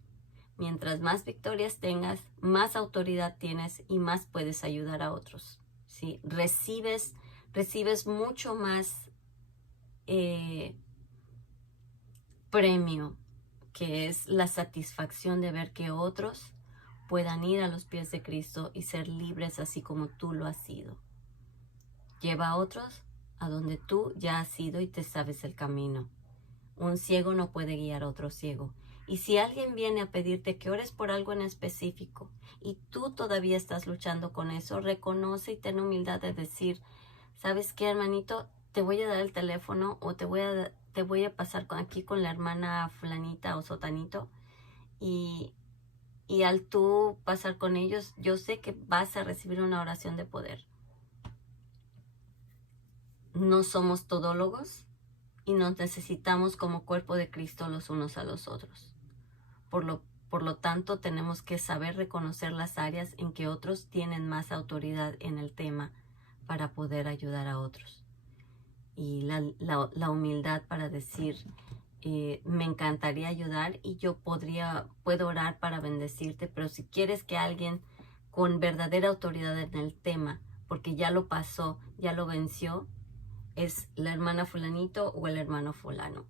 mientras más victorias tengas, más autoridad tienes y más puedes ayudar a otros, ¿sí? Recibes mucho más premio, que es la satisfacción de ver que otros puedan ir a los pies de Cristo y ser libres así como tú lo has sido. Lleva a otros a donde tú ya has ido y te sabes el camino. Un ciego no puede guiar a otro ciego. Y si alguien viene a pedirte que ores por algo en específico y tú todavía estás luchando con eso, reconoce y ten humildad de decir, ¿sabes qué, hermanito? Te voy a dar el teléfono o te voy a pasar aquí con la hermana fulanita o sotanito, y al tú pasar con ellos, yo sé que vas a recibir una oración de poder. No somos todólogos y nos necesitamos como cuerpo de Cristo los unos a los otros. Por lo tanto, tenemos que saber reconocer las áreas en que otros tienen más autoridad en el tema para poder ayudar a otros. Y la humildad para decir, me encantaría ayudar y yo puedo orar para bendecirte, pero si quieres que alguien con verdadera autoridad en el tema, porque ya lo pasó, ya lo venció, es la hermana fulanito o el hermano fulano.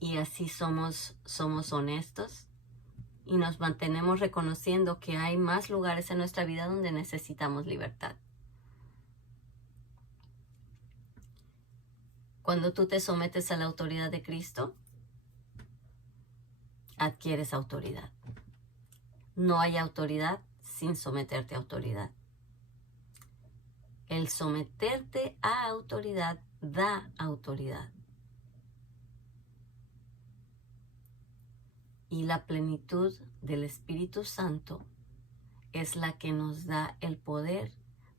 Y así somos honestos y nos mantenemos reconociendo que hay más lugares en nuestra vida donde necesitamos libertad. Cuando tú te sometes a la autoridad de Cristo, adquieres autoridad. No hay autoridad sin someterte a autoridad. El someterte a autoridad da autoridad. Y la plenitud del Espíritu Santo es la que nos da el poder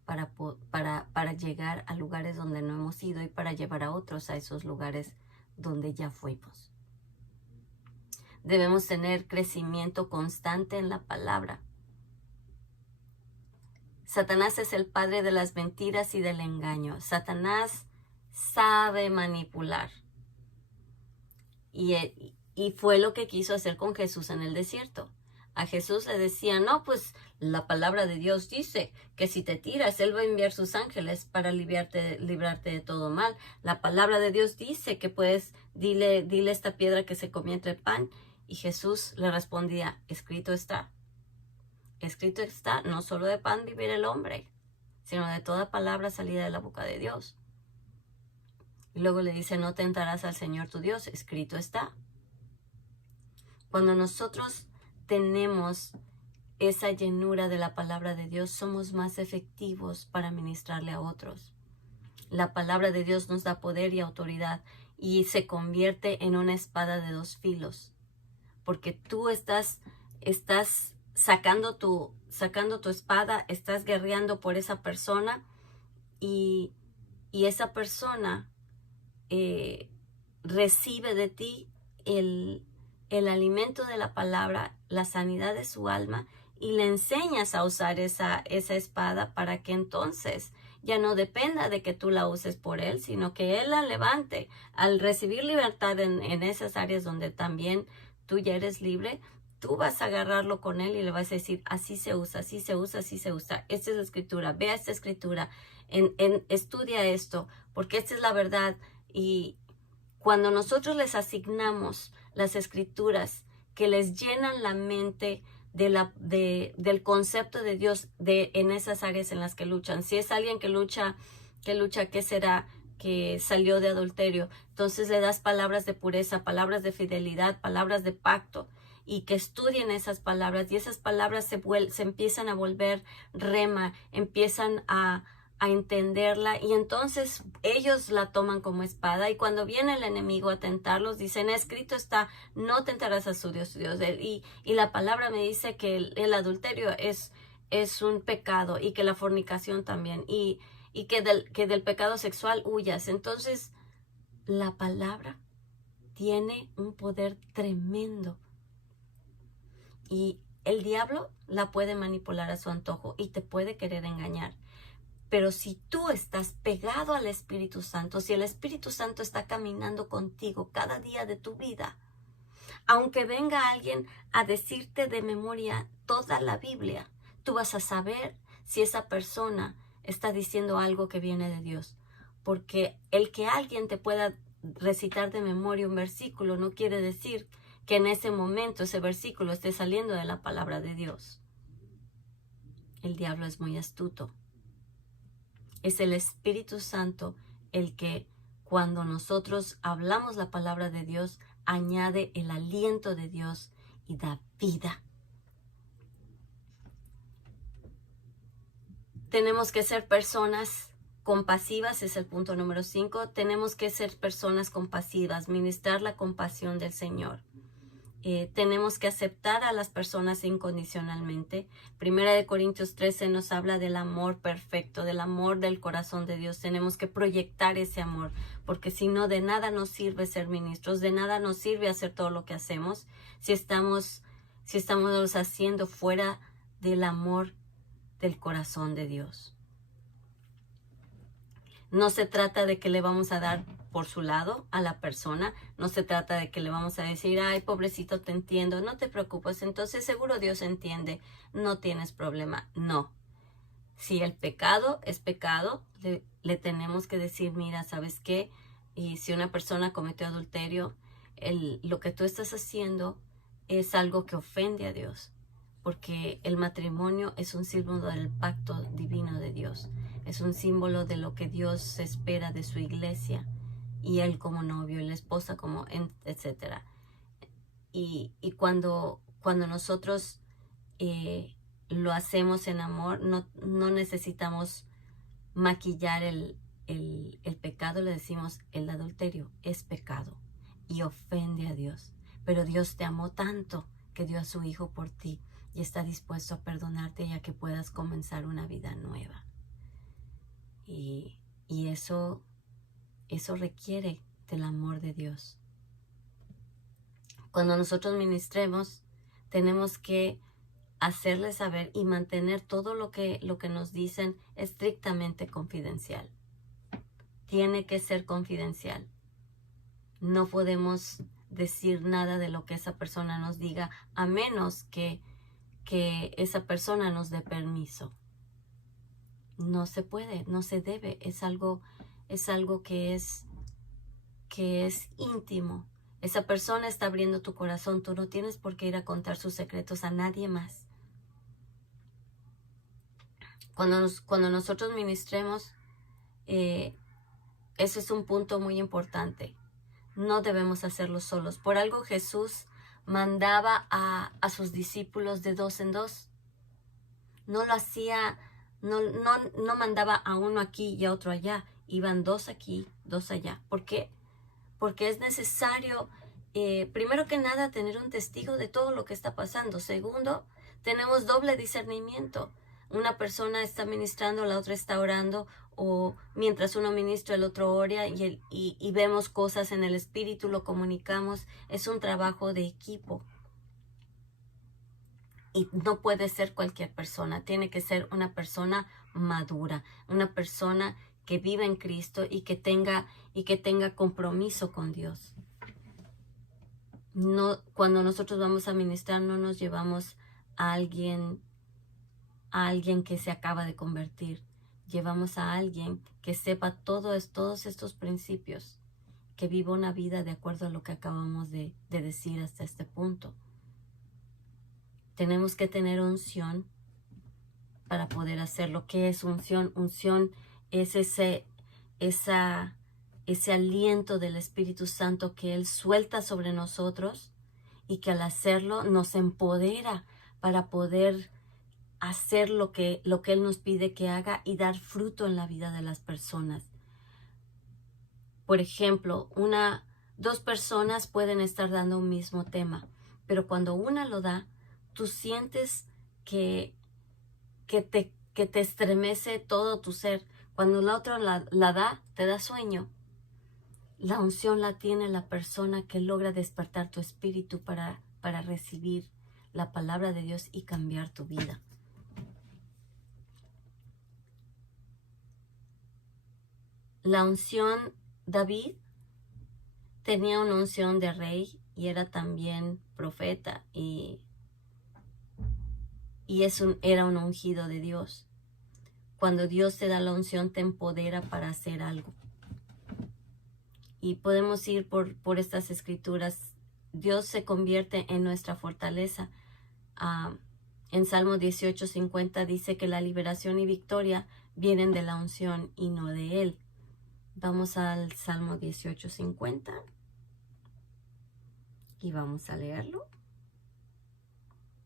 para llegar a lugares donde no hemos ido y para llevar a otros a esos lugares donde ya fuimos. Debemos tener crecimiento constante en la palabra. Satanás es el padre de las mentiras y del engaño. Satanás sabe manipular. Y fue lo que quiso hacer con Jesús en el desierto. A Jesús le decía, no, pues la palabra de Dios dice que si te tiras, Él va a enviar sus ángeles para librarte de todo mal. La palabra de Dios dice que pues dile a esta piedra que se convierta en pan. Y Jesús le respondía, escrito está. Escrito está, no solo de pan vivir el hombre, sino de toda palabra salida de la boca de Dios. Y luego le dice, no tentarás al Señor tu Dios, escrito está. Cuando nosotros tenemos esa llenura de la palabra de Dios, somos más efectivos para ministrarle a otros. La palabra de Dios nos da poder y autoridad, y se convierte en una espada de dos filos, porque tú estás sacando tu espada, estás guerreando por esa persona y esa persona recibe de ti el alimento de la palabra, la sanidad de su alma, y le enseñas a usar esa espada para que entonces ya no dependa de que tú la uses por él, sino que él la levante. Al recibir libertad en esas áreas donde también tú ya eres libre, tú vas a agarrarlo con él y le vas a decir, así se usa, así se usa, así se usa. Esta es la escritura, vea esta escritura, estudia esto, porque esta es la verdad. Y cuando nosotros les asignamos las escrituras que les llenan la mente del concepto de Dios en esas áreas en las que luchan. Si es alguien que lucha, ¿qué será? Que salió de adulterio. Entonces le das palabras de pureza, palabras de fidelidad, palabras de pacto, y que estudien esas palabras, y esas palabras se empiezan a volver rema, empiezan a entenderla, y entonces ellos la toman como espada, y cuando viene el enemigo a tentarlos, dicen, escrito está, no tentarás a su Dios, y la palabra me dice que el adulterio es un pecado, y que la fornicación también, y que del pecado sexual huyas. Entonces la palabra tiene un poder tremendo, y el diablo la puede manipular a su antojo y te puede querer engañar. Pero si tú estás pegado al Espíritu Santo, si el Espíritu Santo está caminando contigo cada día de tu vida, aunque venga alguien a decirte de memoria toda la Biblia, tú vas a saber si esa persona está diciendo algo que viene de Dios. Porque el que alguien te pueda recitar de memoria un versículo no quiere decir que en ese momento ese versículo esté saliendo de la palabra de Dios. El diablo es muy astuto. Es el Espíritu Santo el que, cuando nosotros hablamos la palabra de Dios, añade el aliento de Dios y da vida. Tenemos que ser personas compasivas, es el punto número 5. Tenemos que ser personas compasivas, ministrar la compasión del Señor. Tenemos que aceptar a las personas incondicionalmente. Primera de Corintios 13 nos habla del amor perfecto, del amor del corazón de Dios. Tenemos que proyectar ese amor, porque si no, de nada nos sirve ser ministros, de nada nos sirve hacer todo lo que hacemos si estamos haciendo fuera del amor del corazón de Dios. No se trata de que le vamos a dar por su lado a la persona, no se trata de que le vamos a decir, ay, pobrecito, te entiendo, no te preocupes, entonces seguro Dios entiende, no tienes problema. No. Si el pecado es pecado, le tenemos que decir, mira, ¿sabes qué? Y si una persona cometió adulterio, lo que tú estás haciendo es algo que ofende a Dios, porque el matrimonio es un símbolo del pacto divino de Dios. Es un símbolo de lo que Dios espera de su iglesia, y él como novio, y la esposa como, etcétera. Y cuando nosotros lo hacemos en amor, no necesitamos maquillar el pecado. Le decimos, el adulterio es pecado y ofende a Dios, pero Dios te amó tanto que dio a su Hijo por ti y está dispuesto a perdonarte y a que puedas comenzar una vida nueva. Y eso requiere del amor de Dios. Cuando nosotros ministremos, tenemos que hacerles saber y mantener todo lo que nos dicen estrictamente confidencial. Tiene que ser confidencial. No podemos decir nada de lo que esa persona nos diga, a menos que esa persona nos dé permiso. No se puede, no se debe, es algo que es íntimo. Esa persona está abriendo tu corazón, tú no tienes por qué ir a contar sus secretos a nadie más. Cuando nosotros ministremos, eso es un punto muy importante. No debemos hacerlo solos. Por algo Jesús mandaba a sus discípulos de 2 en 2. No lo hacía, no mandaba a uno aquí y a otro allá. Iban 2 aquí, 2 allá. ¿Por qué? porque es necesario, primero que nada, tener un testigo de todo lo que está pasando. Segundo, tenemos doble discernimiento. Una persona está ministrando, la otra está orando, o mientras uno ministra, el otro ora, y vemos cosas en el espíritu, lo comunicamos. Es un trabajo de equipo. Y no puede ser cualquier persona, tiene que ser una persona madura, una persona que viva en Cristo y que tenga compromiso con Dios. No, cuando nosotros vamos a ministrar, no nos llevamos a alguien que se acaba de convertir. Llevamos a alguien que sepa todos estos principios, que viva una vida de acuerdo a lo que acabamos de decir hasta este punto. Tenemos que tener unción para poder hacerlo. ¿Qué es unción? Unción es ese aliento del Espíritu Santo que Él suelta sobre nosotros y que al hacerlo nos empodera para poder hacer lo que Él nos pide que haga y dar fruto en la vida de las personas. Por ejemplo, dos personas pueden estar dando un mismo tema, pero cuando una lo da, tú sientes que te estremece todo tu ser. Cuando la otra la da, te da sueño. La unción la tiene la persona que logra despertar tu espíritu para recibir la palabra de Dios y cambiar tu vida. La unción, David tenía una unción de rey y era también profeta y era un ungido de Dios. Cuando Dios te da la unción, te empodera para hacer algo. Y podemos ir por estas escrituras. Dios se convierte en nuestra fortaleza. En Salmo 18:50 dice que la liberación y victoria vienen de la unción y no de Él. Vamos al Salmo 18:50 y vamos a leerlo.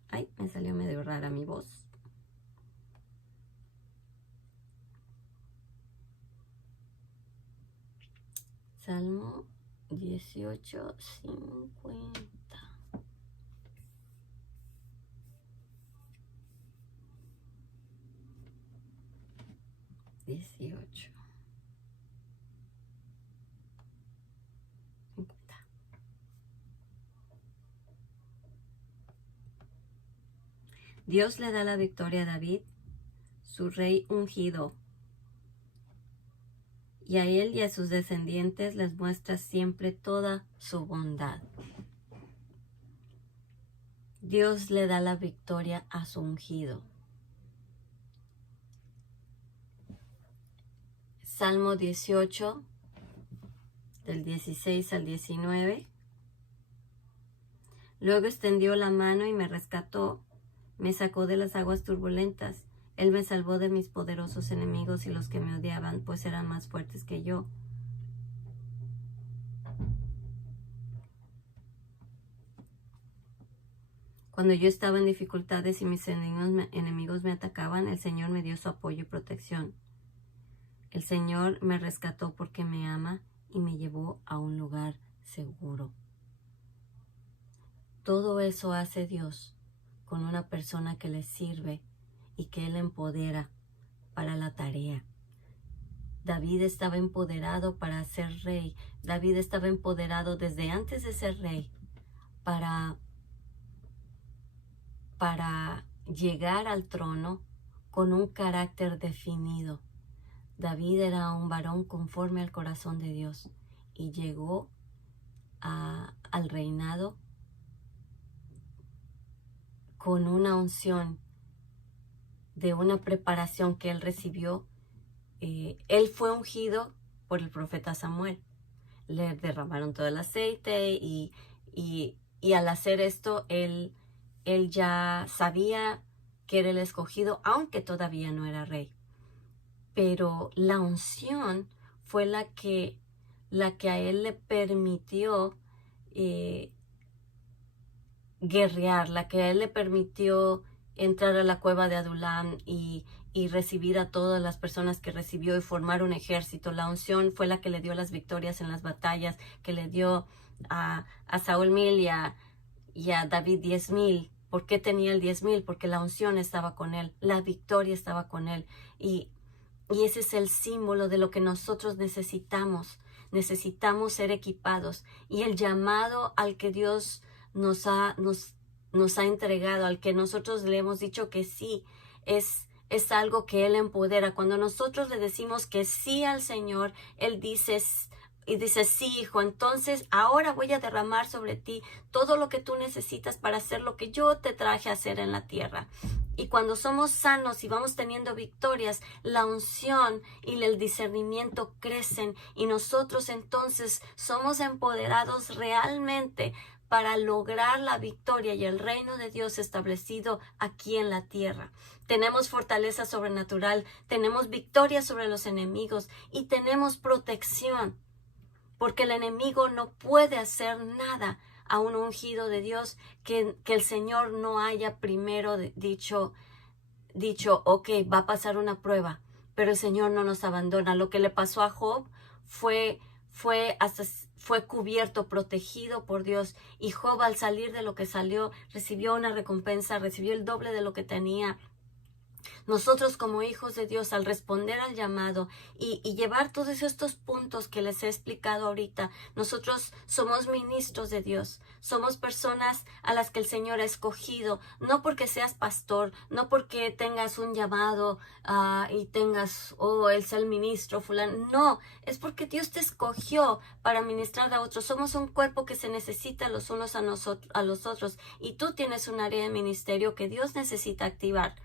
Ay, me salió medio rara mi voz. Salmo 18:50. Dios le da la victoria a David, su rey ungido, y a él y a sus descendientes les muestra siempre toda su bondad. Dios le da la victoria a su ungido. Salmo 18, del 16 al 19. Luego extendió la mano y me rescató, me sacó de las aguas turbulentas. Él me salvó de mis poderosos enemigos y los que me odiaban, pues eran más fuertes que yo. Cuando yo estaba en dificultades y mis enemigos me atacaban, el Señor me dio su apoyo y protección. El Señor me rescató porque me ama y me llevó a un lugar seguro. Todo eso hace Dios con una persona que le sirve y que Él empodera para la tarea. David estaba empoderado para ser rey. David estaba empoderado desde antes de ser rey para llegar al trono con un carácter definido. David era un varón conforme al corazón de Dios y llegó al reinado con una unción de una preparación que él recibió. Él fue ungido por el profeta Samuel. Le derramaron todo el aceite y al hacer esto, él ya sabía que era el escogido, aunque todavía no era rey. Pero la unción fue la que a él le permitió guerrear, la que a él le permitió entrar a la cueva de Adulam y recibir a todas las personas que recibió y formar un ejército. La unción fue la que le dio las victorias en las batallas, que le dio a Saúl 1000 y a David 10,000. ¿Por qué tenía el 10,000? Porque la unción estaba con él, la victoria estaba con él. Y ese es el símbolo de lo que nosotros necesitamos. Necesitamos ser equipados. Y el llamado al que Dios nos ha entregado, al que nosotros le hemos dicho que sí, es algo que Él empodera. Cuando nosotros le decimos que sí al Señor, Él dice, sí, hijo, entonces ahora voy a derramar sobre ti todo lo que tú necesitas para hacer lo que yo te traje a hacer en la tierra. Y cuando somos sanos y vamos teniendo victorias, la unción y el discernimiento crecen y nosotros entonces somos empoderados realmente para lograr la victoria y el reino de Dios establecido aquí en la tierra. Tenemos fortaleza sobrenatural, tenemos victoria sobre los enemigos y tenemos protección, porque el enemigo no puede hacer nada a un ungido de Dios que el Señor no haya primero dicho, ok, va a pasar una prueba, pero el Señor no nos abandona. Lo que le pasó a Job fue cubierto, protegido por Dios, y Job, al salir de lo que salió, recibió una recompensa, recibió el doble de lo que tenía. Nosotros como hijos de Dios, al responder al llamado y llevar todos estos puntos que les he explicado ahorita, nosotros somos ministros de Dios, somos personas a las que el Señor ha escogido, no porque seas pastor, no porque tengas un llamado y tengas, él es el ministro fulano, no, es porque Dios te escogió para ministrar a otros. Somos un cuerpo que se necesita los unos a los otros, y tú tienes un área de ministerio que Dios necesita activar.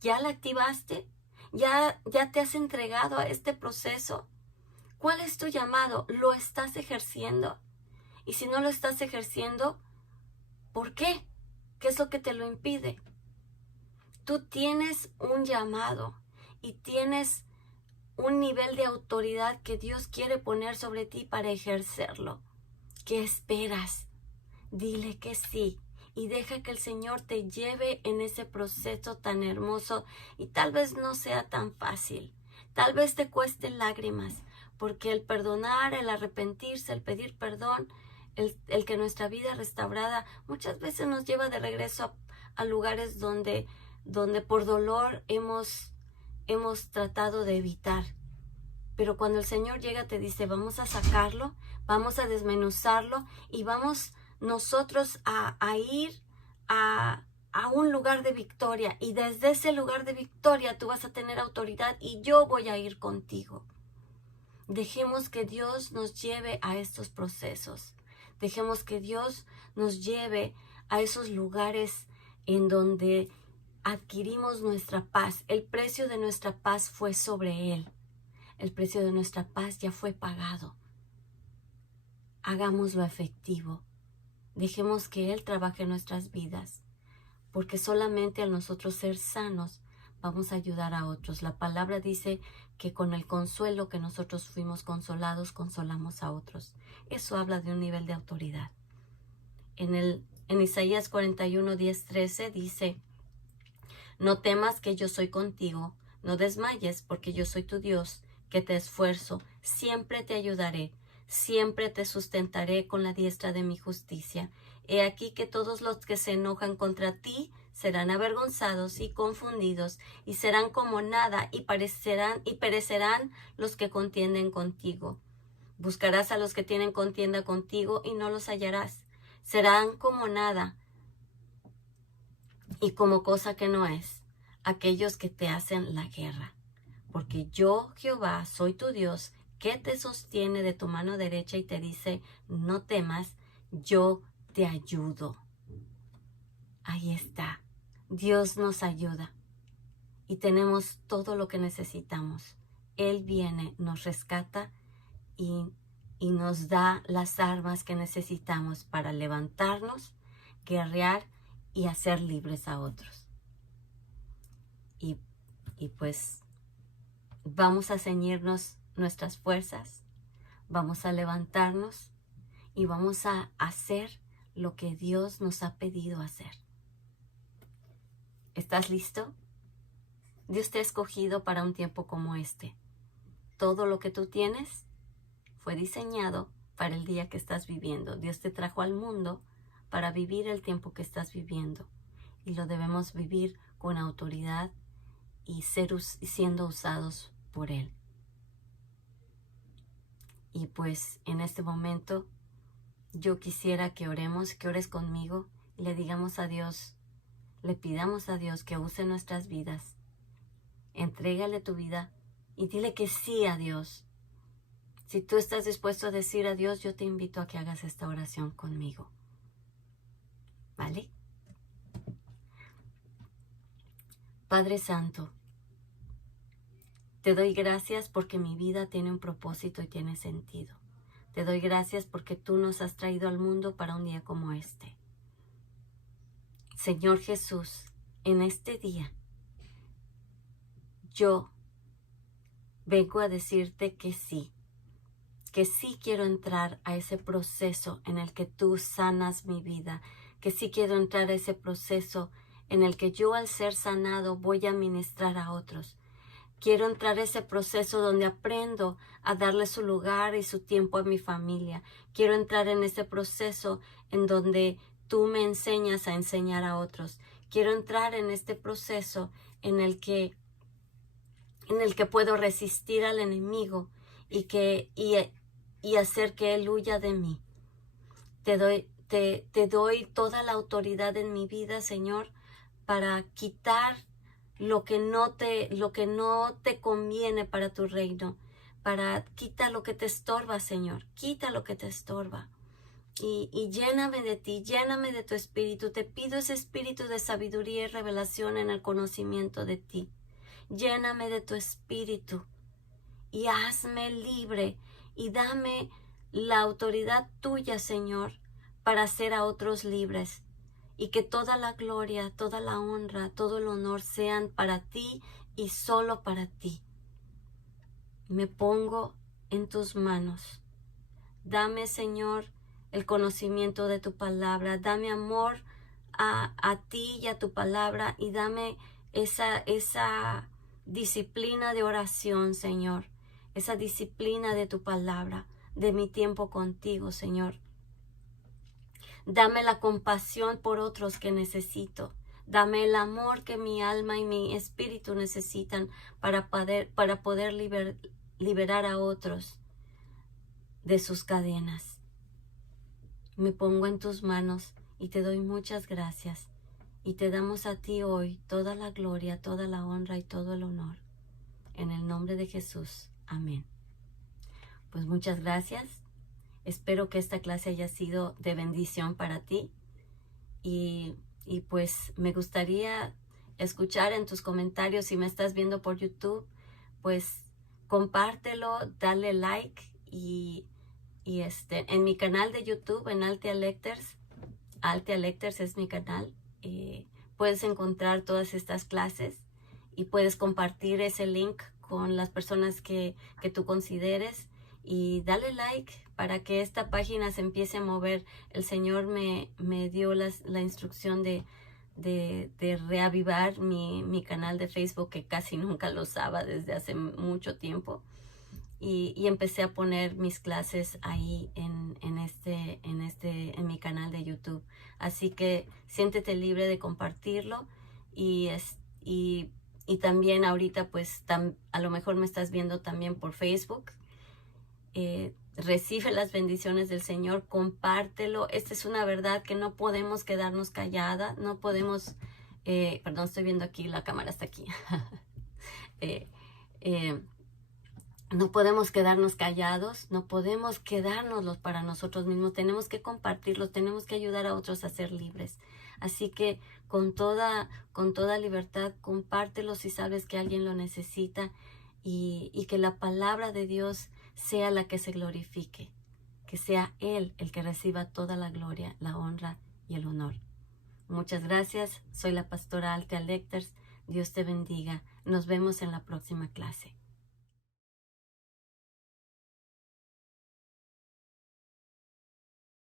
¿Ya la activaste? ¿Ya te has entregado a este proceso? ¿Cuál es tu llamado? ¿Lo estás ejerciendo? Y si no lo estás ejerciendo, ¿por qué? ¿Qué es lo que te lo impide? Tú tienes un llamado y tienes un nivel de autoridad que Dios quiere poner sobre ti para ejercerlo. ¿Qué esperas? Dile que sí. Y deja que el Señor te lleve en ese proceso tan hermoso, y tal vez no sea tan fácil, tal vez te cueste lágrimas, porque el perdonar, el arrepentirse, el pedir perdón, el que nuestra vida restaurada muchas veces nos lleva de regreso a lugares donde por dolor hemos tratado de evitar. Pero cuando el Señor llega, te dice, vamos a sacarlo, vamos a desmenuzarlo y vamos nosotros a ir a un lugar de victoria, y desde ese lugar de victoria tú vas a tener autoridad y yo voy a ir contigo. Dejemos que Dios nos lleve a estos procesos. Dejemos que Dios nos lleve a esos lugares en donde adquirimos nuestra paz. El precio de nuestra paz fue sobre Él. El precio de nuestra paz ya fue pagado. Hagámoslo efectivo. Dejemos que Él trabaje en nuestras vidas, porque solamente al nosotros ser sanos vamos a ayudar a otros. La palabra dice que con el consuelo que nosotros fuimos consolados, consolamos a otros. Eso habla de un nivel de autoridad. En Isaías 41, 10, 13 dice, no temas, que yo soy contigo, no desmayes, porque yo soy tu Dios, que te esfuerzo, siempre te ayudaré, siempre te sustentaré con la diestra de mi justicia. He aquí que todos los que se enojan contra ti serán avergonzados y confundidos, y serán como nada, y perecerán los que contienden contigo. Buscarás a los que tienen contienda contigo y no los hallarás. Serán como nada y como cosa que no es aquellos que te hacen la guerra. Porque yo, Jehová, soy tu Dios, que te sostiene de tu mano derecha y te dice, no temas, yo te ayudo. Ahí está. Dios nos ayuda y tenemos todo lo que necesitamos. Él viene, nos rescata y nos da las armas que necesitamos para levantarnos, guerrear y hacer libres a otros. Y pues vamos a ceñirnos nuestras fuerzas, vamos a levantarnos y vamos a hacer lo que Dios nos ha pedido hacer. ¿Estás listo? Dios te ha escogido para un tiempo como este. Todo lo que tú tienes fue diseñado para el día que estás viviendo. Dios te trajo al mundo para vivir el tiempo que estás viviendo. Y lo debemos vivir con autoridad y siendo usados por Él. Y pues en este momento yo quisiera que oremos, que ores conmigo y le digamos a Dios, le pidamos a Dios que use nuestras vidas. Entrégale tu vida y dile que sí a Dios. Si tú estás dispuesto a decir a Dios, yo te invito a que hagas esta oración conmigo. ¿Vale? Padre Santo, te doy gracias porque mi vida tiene un propósito y tiene sentido. Te doy gracias porque tú nos has traído al mundo para un día como este. Señor Jesús, en este día, yo vengo a decirte que sí quiero entrar a ese proceso en el que tú sanas mi vida, que sí quiero entrar a ese proceso en el que yo al ser sanado voy a ministrar a otros. Quiero entrar a ese proceso donde aprendo a darle su lugar y su tiempo a mi familia. Quiero entrar en ese proceso en donde tú me enseñas a enseñar a otros. Quiero entrar en este proceso en el que puedo resistir al enemigo y hacer que él huya de mí. Te doy toda la autoridad en mi vida, Señor, para quitar lo que no te conviene para tu reino. Quita lo que te estorba, Señor. Quita lo que te estorba. Y lléname de ti, lléname de tu espíritu. Te pido ese espíritu de sabiduría y revelación en el conocimiento de ti. Lléname de tu espíritu y hazme libre y dame la autoridad tuya, Señor, para hacer a otros libres. Y que toda la gloria, toda la honra, todo el honor sean para ti y solo para ti. Me pongo en tus manos. Dame, Señor, el conocimiento de tu palabra. Dame amor a ti y a tu palabra y dame esa disciplina de oración, Señor. Esa disciplina de tu palabra, de mi tiempo contigo, Señor. Dame la compasión por otros que necesito. Dame el amor que mi alma y mi espíritu necesitan para poder liberar a otros de sus cadenas. Me pongo en tus manos y te doy muchas gracias. Y te damos a ti hoy toda la gloria, toda la honra y todo el honor. En el nombre de Jesús. Amén. Pues muchas gracias. Espero que esta clase haya sido de bendición para ti y pues me gustaría escuchar en tus comentarios. Si me estás viendo por YouTube, pues compártelo, dale like y en mi canal de YouTube, en Althea Lecters es mi canal. Puedes encontrar todas estas clases y puedes compartir ese link con las personas que tú consideres. Y dale like para que esta página se empiece a mover. El Señor me dio la instrucción de reavivar mi canal de Facebook, que casi nunca lo usaba desde hace mucho tiempo. Y empecé a poner mis clases ahí en mi canal de YouTube. Así que siéntete libre de compartirlo. Y también ahorita pues a lo mejor me estás viendo también por Facebook. Recibe las bendiciones del Señor, compártelo. Esta es una verdad que no podemos quedarnos calladas, no podemos, perdón, estoy viendo aquí, la cámara está aquí. No podemos quedarnos callados, no podemos quedárnoslos para nosotros mismos, tenemos que compartirlos, tenemos que ayudar a otros a ser libres. Así que con toda libertad, compártelo si sabes que alguien lo necesita y que la palabra de Dios sea la que se glorifique, que sea Él el que reciba toda la gloria, la honra y el honor. Muchas gracias, soy la pastora Althea Lecters, Dios te bendiga, nos vemos en la próxima clase.